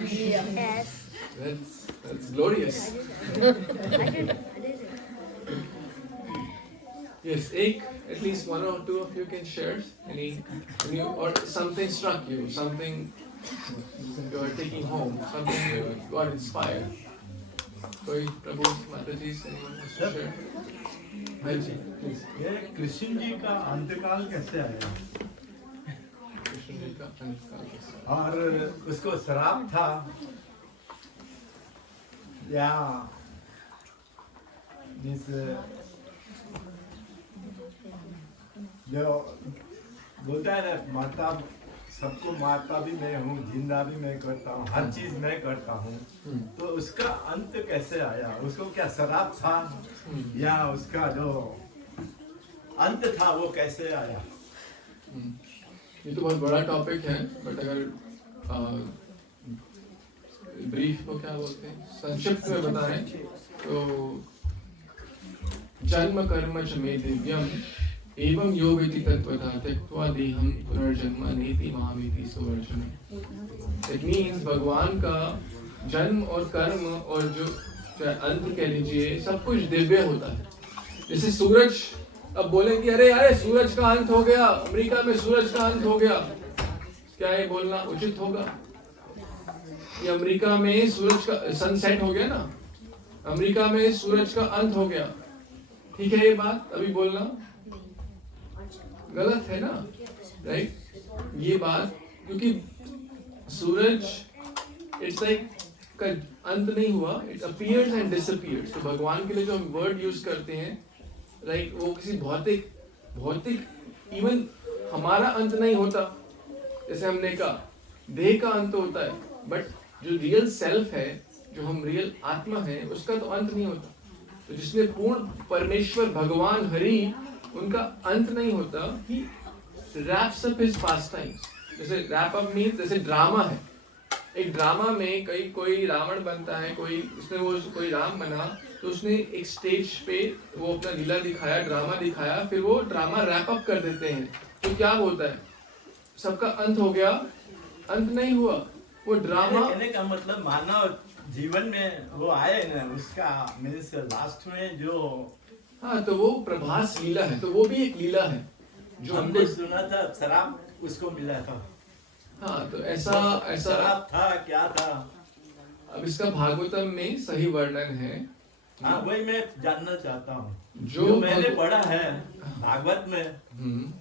Yes. That's glorious. I did. Yes, at least one or two of you can share any or something struck you, something you are taking home, something you got inspired. कोई प्रभु माता जी से anyone wants to share? हाँ जी, please. ये कृष्ण जी का अंतकाल कैसे आया? कृष्ण जी का अंतकाल कैसे? और उसको श्राप था या जो बोलता है ना माता सबको मारता भी मैं हूँ, जिंदा भी मैं करता हूँ, हर चीज मैं करता हूँ. तो उसका अंत कैसे आया? उसको क्या श्राप था या उसका जो अंत था वो कैसे आया? ये तो बहुत बड़ा टॉपिक है, बट अगर ब्रीफ को क्या बोलते हैं, संक्षिप्त में बताएं तो जन्म कर्म च मे दिव्यम एवं यो वेति तत्त्वतः त्यक्त्वा देहं पुनर्जन्म नेति मामेति सुवर्चन. इट मीन्स भगवान का जन्म और कर्म और जो अंत कह लीजिए सब कुछ दिव्य होता है. जैसे सूरज, अब बोले कि अरे सूरज का अंत हो गया, अमेरिका में सूरज का अंत हो गया, क्या ये बोलना उचित होगा? कि अमेरिका में सूरज का सनसेट हो गया ना, अमेरिका में सूरज का अंत हो गया, ठीक है ये बात अभी बोलना गलत है ना, राइट? ये बात क्योंकि सूरज इट्स लाइक का अंत नहीं हुआ, इट अपीयर्स एंड डिसअपीयर्स. तो भगवान के लिए जो हम वर्ड यूज करते हैं, राइट, वो किसी भौतिक इवन हमारा अंत नहीं होता, जैसे हमने कहा देह का अंत होता है, बट जो रियल सेल्फ है, जो हम रियल आत्मा है, उसका तो अंत नहीं होता। तो जिसने पूर्ण परमेश्वर भगवान हरि, उनका अंत नहीं होता। He wraps up his pastimes. जैसे रैप अप मीन्स जैसे ड्रामा है, एक ड्रामा में कोई रावण बनता है, कोई राम बना, तो उसने एक स्टेज पे वो अपना लीला दिखाया, ड्रामा दिखाया, फिर वो ड्रामा रैप अप कर देते हैं। तो क्या होता है, सबका अंत हो गया? अंत नहीं हुआ, वो ड्रामा। कहने का मतलब मानव जीवन में वो आए ना, उसका मीन्स लास्ट में जो, हाँ, तो वो प्रभास लीला है, तो वो भी एक लीला है जो हमने सुना था शराब उसको मिला था। हाँ, तो ऐसा शराब था, क्या था? अब इसका भागवतम में सही वर्णन है। हाँ, वही मैं जानना चाहता हूँ। जो मैंने पढ़ा है भागवत में,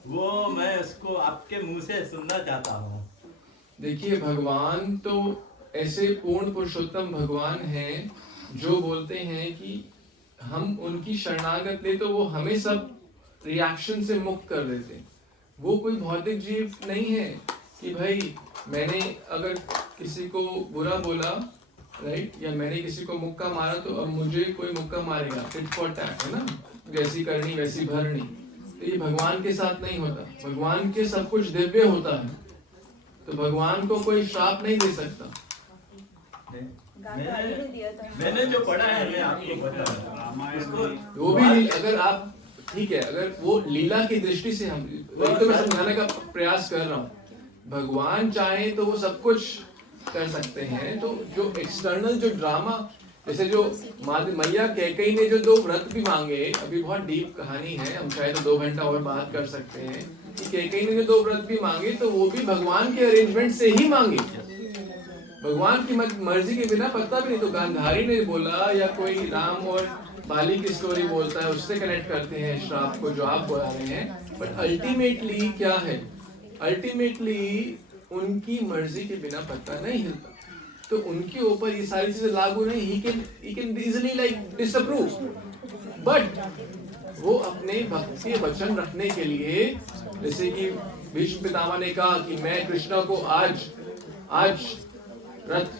वो मैं उसको आपके मुंह से सुनना चाहता हूँ। देखिए, भगवान तो ऐसे पूर्ण पुरुषोत्तम भगवान हैं जो बोलते हैं कि हम उनकी शरणागत ले तो वो हमें सब रिएक्शन से मुक्त कर देते हैं। वो कोई भौतिक जीव नहीं है कि भाई मैंने अगर किसी को बुरा बोला, राइट, या मैंने किसी को मुक्का मारा तो अब मुझे कोई मुक्का मारेगा, टिट फॉर टैट, है ना, जैसी करनी वैसी भरनी। तो ये भगवान के साथ नहीं होता। भगवान के सब कुछ दिव्य होता है, तो भगवान को कोई श्राप नहीं दे सकता। मैंने जो पढ़ा है मैं आपको बता रहा हूँ। वो भी अगर आप, ठीक है, अगर वो लीला की दृष्टि से हम, वही तो मैं समझाने का प्रयास कर रहा हूँ। भगवान चाहे तो वो सब कुछ कर सकते हैं। तो जो एक्सटर्नल जो ड्रामा, जैसे जो मैया कैकेयी ने जो 2 व्रत भी मांगे, अभी बहुत डीप कहानी है, हम चाहे तो 2 घंटा और बात कर सकते हैं कि कैकेयी ने जो 2 व्रत भी मांगे तो वो भी भगवान के अरेंजमेंट से ही मांगे, भगवान की मर्जी के बिना। पता भी नहीं तो गांधारी ने बोला, या कोई राम और बाली की स्टोरी बोलता है, उससे कनेक्ट करते हैं श्राप को जो आप बोला रहे हैं। बट अल्टीमेटली क्या है, अल्टीमेटली उनकी मर्जी के बिना पत्ता नहीं हिलता, तो उनके ऊपर ये सारी चीजें लागू नहीं। he can easily like disapprove, but वो अपने भक्त के वचन रखने के लिए, जैसे कि भीष्म पितामह ने कहा कि मैं कृष्णा को आज रथ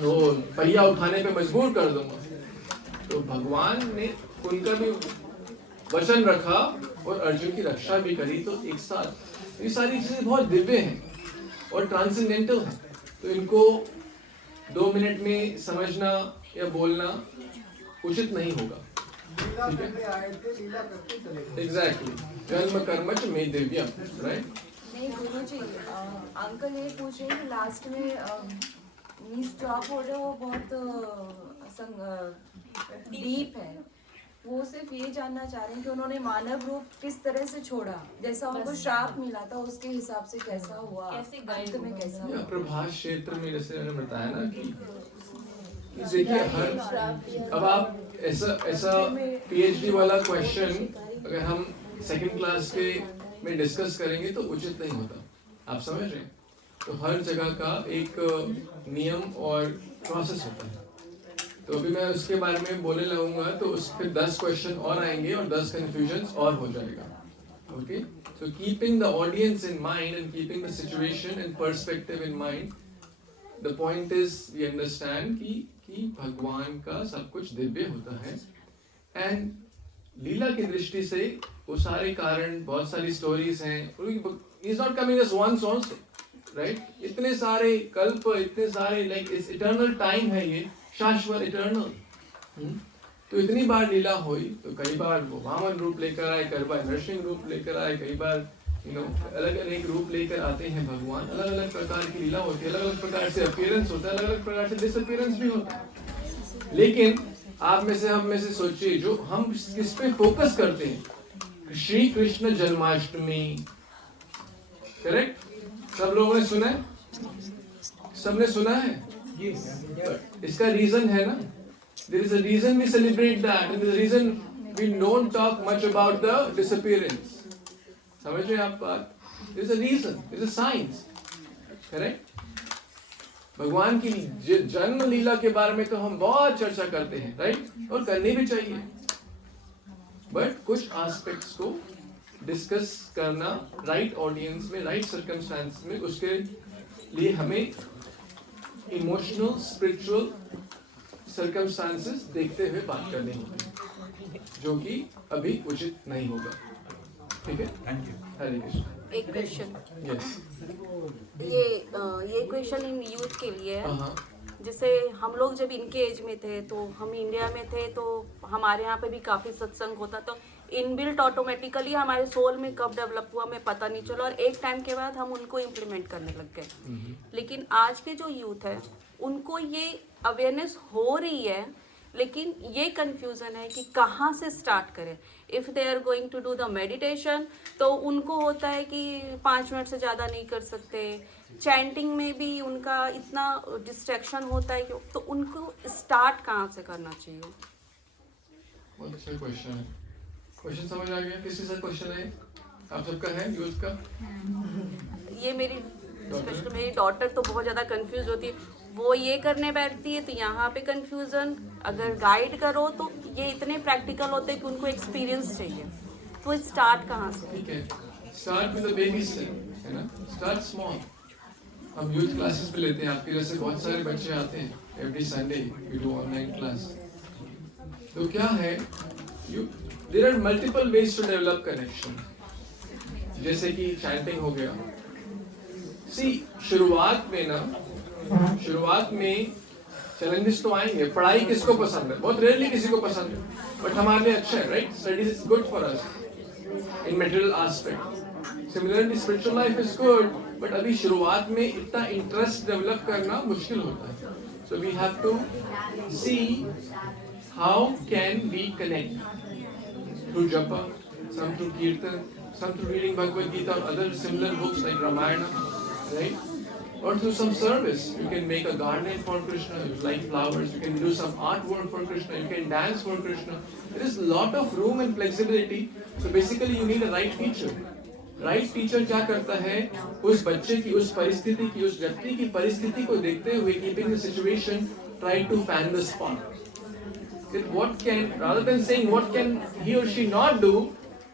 वो पहिया उठाने पे मजबूर कर दूंगा। तो भगवान ने उनका भी वचन रखा और अर्जुन की रक्षा भी करी। तो एक साथ ये सारी चीजें बहुत दिव्य हैं और ट्रांसेंडेंटल हैं, तो इनको 2 मिनट में समझना या बोलना उचित नहीं होगा। एग्जैक्टली, जन्म कर्म च मे दिव्यम, राइट। नहीं गुरुजी, अंकल ये पूछ रहे हैं कि लास्ट में नीज ड्रॉप हो रहे, वो बहुत डीप है। वो सिर्फ ये जानना चाह रहे हैं कि उन्होंने मानव रूप किस तरह से छोड़ा, जैसा उनको श्राप मिला था उसके हिसाब से कैसा हुआ, अंत में कैसा हुआ। प्रभास क्षेत्र में जैसे मैंने बताया ना कि देखिए हर, अब आप ऐसा PhD वाला क्वेश्चन अगर हम 2nd क्लास के में डिस्कस करेंगे तो उचित नहीं होता, आप समझ रहे हैं। तो हर जगह का एक नियम और प्रोसेस होता है। तो अभी मैं उसके बारे में बोलने लगूंगा तो उस फिर 10 क्वेश्चन और आएंगे और 10 कंफ्यूजन्स और हो जाएगा। Okay, so keeping the audience in mind and keeping the situation and perspective in mind, the point is we understand कि भगवान का सब कुछ दिव्य होता है। एंड लीला की दृष्टि से वो सारे कारण, बहुत सारी स्टोरीज हैं। Is not coming as once also, right. इतने सारे कल्प, इतने सारे लाइक इस इटर्नल टाइम है, ये शाश्वत इटर्नल। तो इतनी बार लीला हुई, तो कई बार वो वामन रूप लेकर आए, कई बार नरसिंह रूप लेकर आए, कई बार अलग अलग रूप लेकर आते हैं भगवान। अलग अलग प्रकार की लीला होती है, अलग अलग प्रकार से अपीयरेंस होता है, अलग अलग प्रकार से डिसअपीयरेंस भी होता है। लेकिन आप में से, हम में से सोचिए, जो हम किस पे फोकस करते हैं, श्री कृष्ण जन्माष्टमी, करेक्ट। सब लोगों ने सुना है, सबने सुना है। इसका रीजन है ना, there is a reason we celebrate that, and there is a reason we don't talk much about the disappearance. समझ रहे हैं आप बात? there is a reason, there is a science, correct? भगवान की जन्म लीला के बारे में तो हम बहुत चर्चा करते हैं, राइट, और करनी भी चाहिए। बट कुछ एस्पेक्ट्स को डिस्कस करना राइट ऑडियंस में, राइट सर्कमस्टांस में, उसके लिए हमें इमोशनल स्पिरिचुअल सर्कमस्टांसेस देखते हुए बात करनी होगी, जो कि अभी उचित नहीं होगा। ठीक है, थैंक यू। हरे कृष्ण। एक क्वेश्चन, यस, ये क्वेश्चन इन यूथ के लिए है। हाँ, जैसे हम लोग जब इनके एज में थे तो हम इंडिया में थे, तो हमारे यहाँ पे भी काफ़ी सत्संग होता, तो इनबिल्ट ऑटोमेटिकली हमारे सोल में कब डेवलप हुआ हमें पता नहीं चला, और एक टाइम के बाद हम उनको इम्प्लीमेंट करने लग गए। लेकिन आज के जो यूथ है उनको ये अवेयरनेस हो रही है, लेकिन ये कंफ्यूजन है कि कहाँ से स्टार्ट करें। If they are going to do the meditation तो उनको होता है कि 5 मिनट से ज़्यादा नहीं कर सकते, चैंटिंग में भी उनका इतना डिस्ट्रैक्शन होता है कि तो उनको स्टार्ट कहाँ से करना चाहिए। बहुत अच्छा क्वेश्चन है। क्वेश्चन समझ आ गया? किसी से क्वेश्चन है आप सबका है यूथ का? ये मेरी स्पेशली मेरी डॉटर तो बहुत ज़्यादा कंफ्यूज होती है, वो ये करने बैठती है तो यहाँ पे कंफ्यूजन, अगर गाइड करो तो ये इतने प्रैक्टिकल होते हैं कि उनको एक्सपीरियंस चाहिए, तो स्टार्ट कहाँ से? ठीक है, start with the baby step, है ना, स्टार्ट स्मॉल। हम यूथ क्लासेस पे लेते हैं, आपके जैसे बहुत सारे बच्चे आते हैं every Sunday, we do online class. तो क्या है, there are multiple ways to develop connection, जैसे कि चैंटिंग हो गया। सी शुरुआत में चैलेंजेस तो आएंगे। पढ़ाई किसको पसंद है? बहुत रेयरली किसी को पसंद है, बट हमारे लिए अच्छा है, right? Studies is good for us in material aspect. Similarly spiritual life is good, but अभी शुरुआत में इतना इंटरेस्ट डेवलप करना मुश्किल होता है। So we have to see how can we connect through japa, some through kirtan, some through reading Bhagavad Gita or other similar books like Ramayana, right? Or through some service. You can make a garden for Krishna, you like flowers, you can do some artwork for Krishna, you can dance for Krishna. There is a lot of room and flexibility. So basically you need a right teacher. Right teacher क्या करता है, उस बच्चे की, उस परिस्थिति की, उस व्यक्ति की परिस्थिति को देखते हुए, keeping the situation, try to fan the spark. What can, rather than saying what can he or she not do,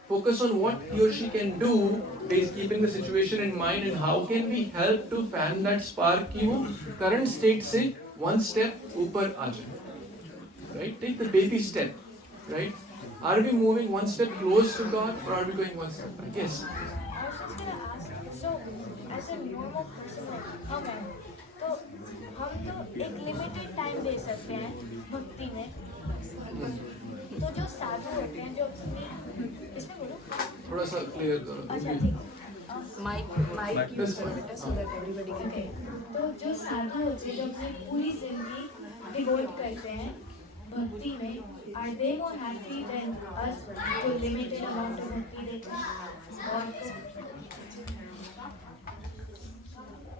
focus on what he or she can do, based keeping the situation in mind, and how can we help to fan that spark कि वो current state से one step ऊपर आ जाए, right? Take the baby step, right? Are we moving one step close to God, or are we going one step back? Yes. I was just gonna ask, so as a normal person like हम हैं, तो हम तो एक limited time दे सकते हैं भक्ति में, तो जो साधु होते हैं, जो अपनी इसमें बोलो थोड़ा सा clear करो। अच्छा ठीक है, माइक यूज This करो one. बेटा, so that everybody can okay, तो जो साधु होते हैं, जो अपनी पूरी जिंदगी डिवोट करते हैं भक्ति में, are they more happy than us जो लिमिटेड अमाउंट ऑफ भक्ति देते हैं? और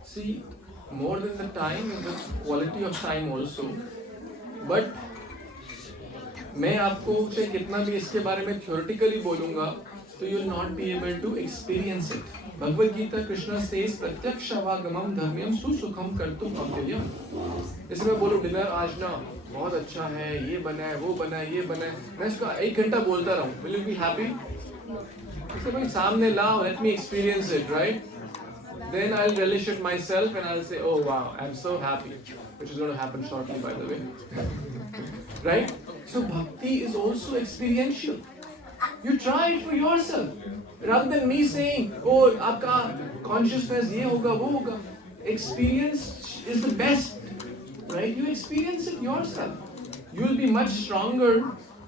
See, more than the time is the quality of time also. But मैं आपको चाहे कितना भी इसके बारे में theoretically बोलूँगा, तो you will not be able to experience it. Bhagavad Gita Krishna says प्रत्यक्षावागमम धर्म्यम सुसुखम कर्तुम अव्ययम। जैसे मैं बोलूँ डिनर आज ना बहुत अच्छा है, ये बना है, वो बना है, ये बना है, मैं इसका 1 घंटा बोलता रहूँ, will you be happy? इसे भाई सामने लाओ, let me experience it, right? Then I'll relish it myself and I'll say, oh wow, I'm so happy, which is going to happen shortly, by the way. Right? So bhakti is also experiential. You try it for yourself. Rather than me saying, oh, aapka consciousness ye hoga, wo hoga. Experience is the best. Right? You experience it yourself. You will be much stronger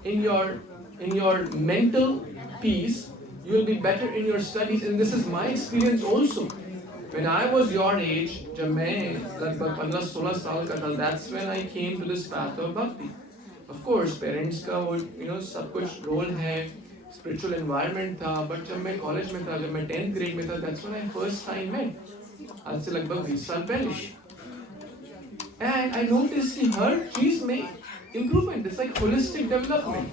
in your mental peace. You will be better in your studies, and this is my experience also. When I was your age, जब मैं लगभग 15-16 साल का था, that's when I came to this path of bhakti. Of course, parents का वो सब कुछ role है, spiritual environment था, but जब मैं college में था, जब मैं 10th grade में था, that's when I first time met. आज से लगभग 20 साल पहले. And I noticed कि हर चीज में improvement. It's like holistic development,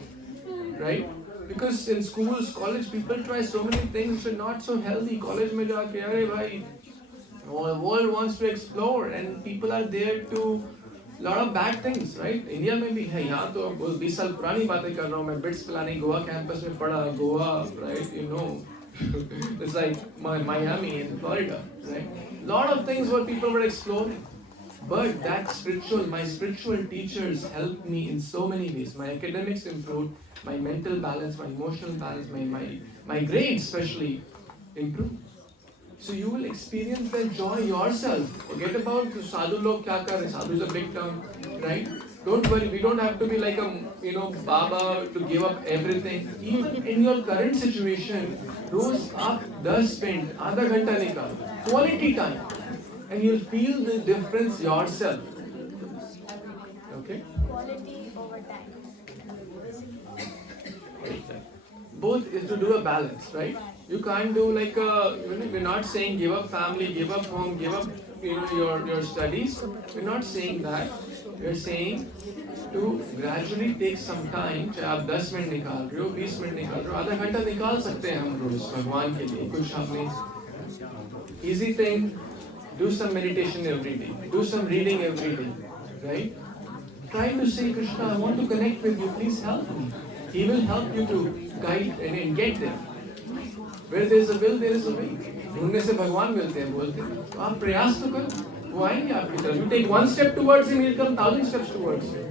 right? Because in schools, college, people try so many things which are not so healthy. College में जाके अरे भाई, the world wants to explore and people are there to lot of bad things, right? India में भी है, यहाँ तो 20 साल पुरानी बातें कर रहा हूँ मैं, बिट्स पिलानी गोवा कैंपस में पढ़ा, Goa, right? It's like Miami in Florida, right? Lot of things what people were exploring. But my spiritual teachers helped me in so many ways. My academics improved, my mental balance, my emotional balance, my grades especially improved. So you will experience that joy yourself. Forget about sadhu log kya kar rahe. Sadhu is a big term, right? Don't worry, we don't have to be like a Baba to give up everything. Even in your current situation, रोज आप 10 minute आधा घंटा निकाल quality time and you'll feel the difference yourself. Okay? Quality over time. Both is to do a balance, right? You can't do like we're not saying give up family, give up home, give up your studies. We're not saying that. We're saying to gradually take some time. चाहे आप 10 minute निकाल रहे हो, 20 minute निकाल रहे हो, आधा घंटा निकाल सकते हैं हम रोज भगवान के लिए कुछ अपने easy thing. Do some meditation every day. Do some reading every day, right? Try to say, Krishna, I want to connect with you. Please help me. He will help you to guide and get there. Where there is a will, there is a way. ढूंढने से भगवान मिलते हैं बोलते हैं. तो आप प्रयास तो करो, वो आएंगे आपकी तरफ. You take one step towards him, he'll come 1,000 steps towards you.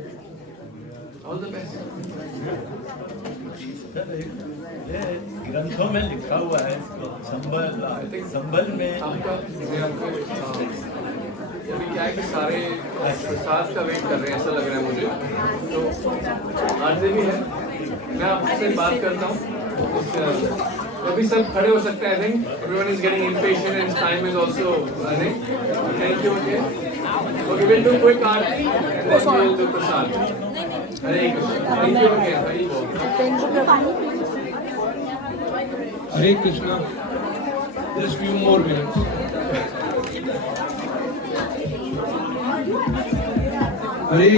All the best. ये ग्रंथों में लिखा हुआ है संबल में आपका अभी क्या है कि सारे प्रसाद का वेट कर रहे हैं ऐसा लग रहा है मुझे. तो आरजे भी है, मैं आपसे बात करता हूँ. अभी सब खड़े हो सकते हैं. I think everyone is getting impatient and time is also running. Thank you. Okay, will do quick aarti and then we will do prasad. Hare Krishna. Thank you again. Hari bol. Hare Krishna. Just few more minutes. Hare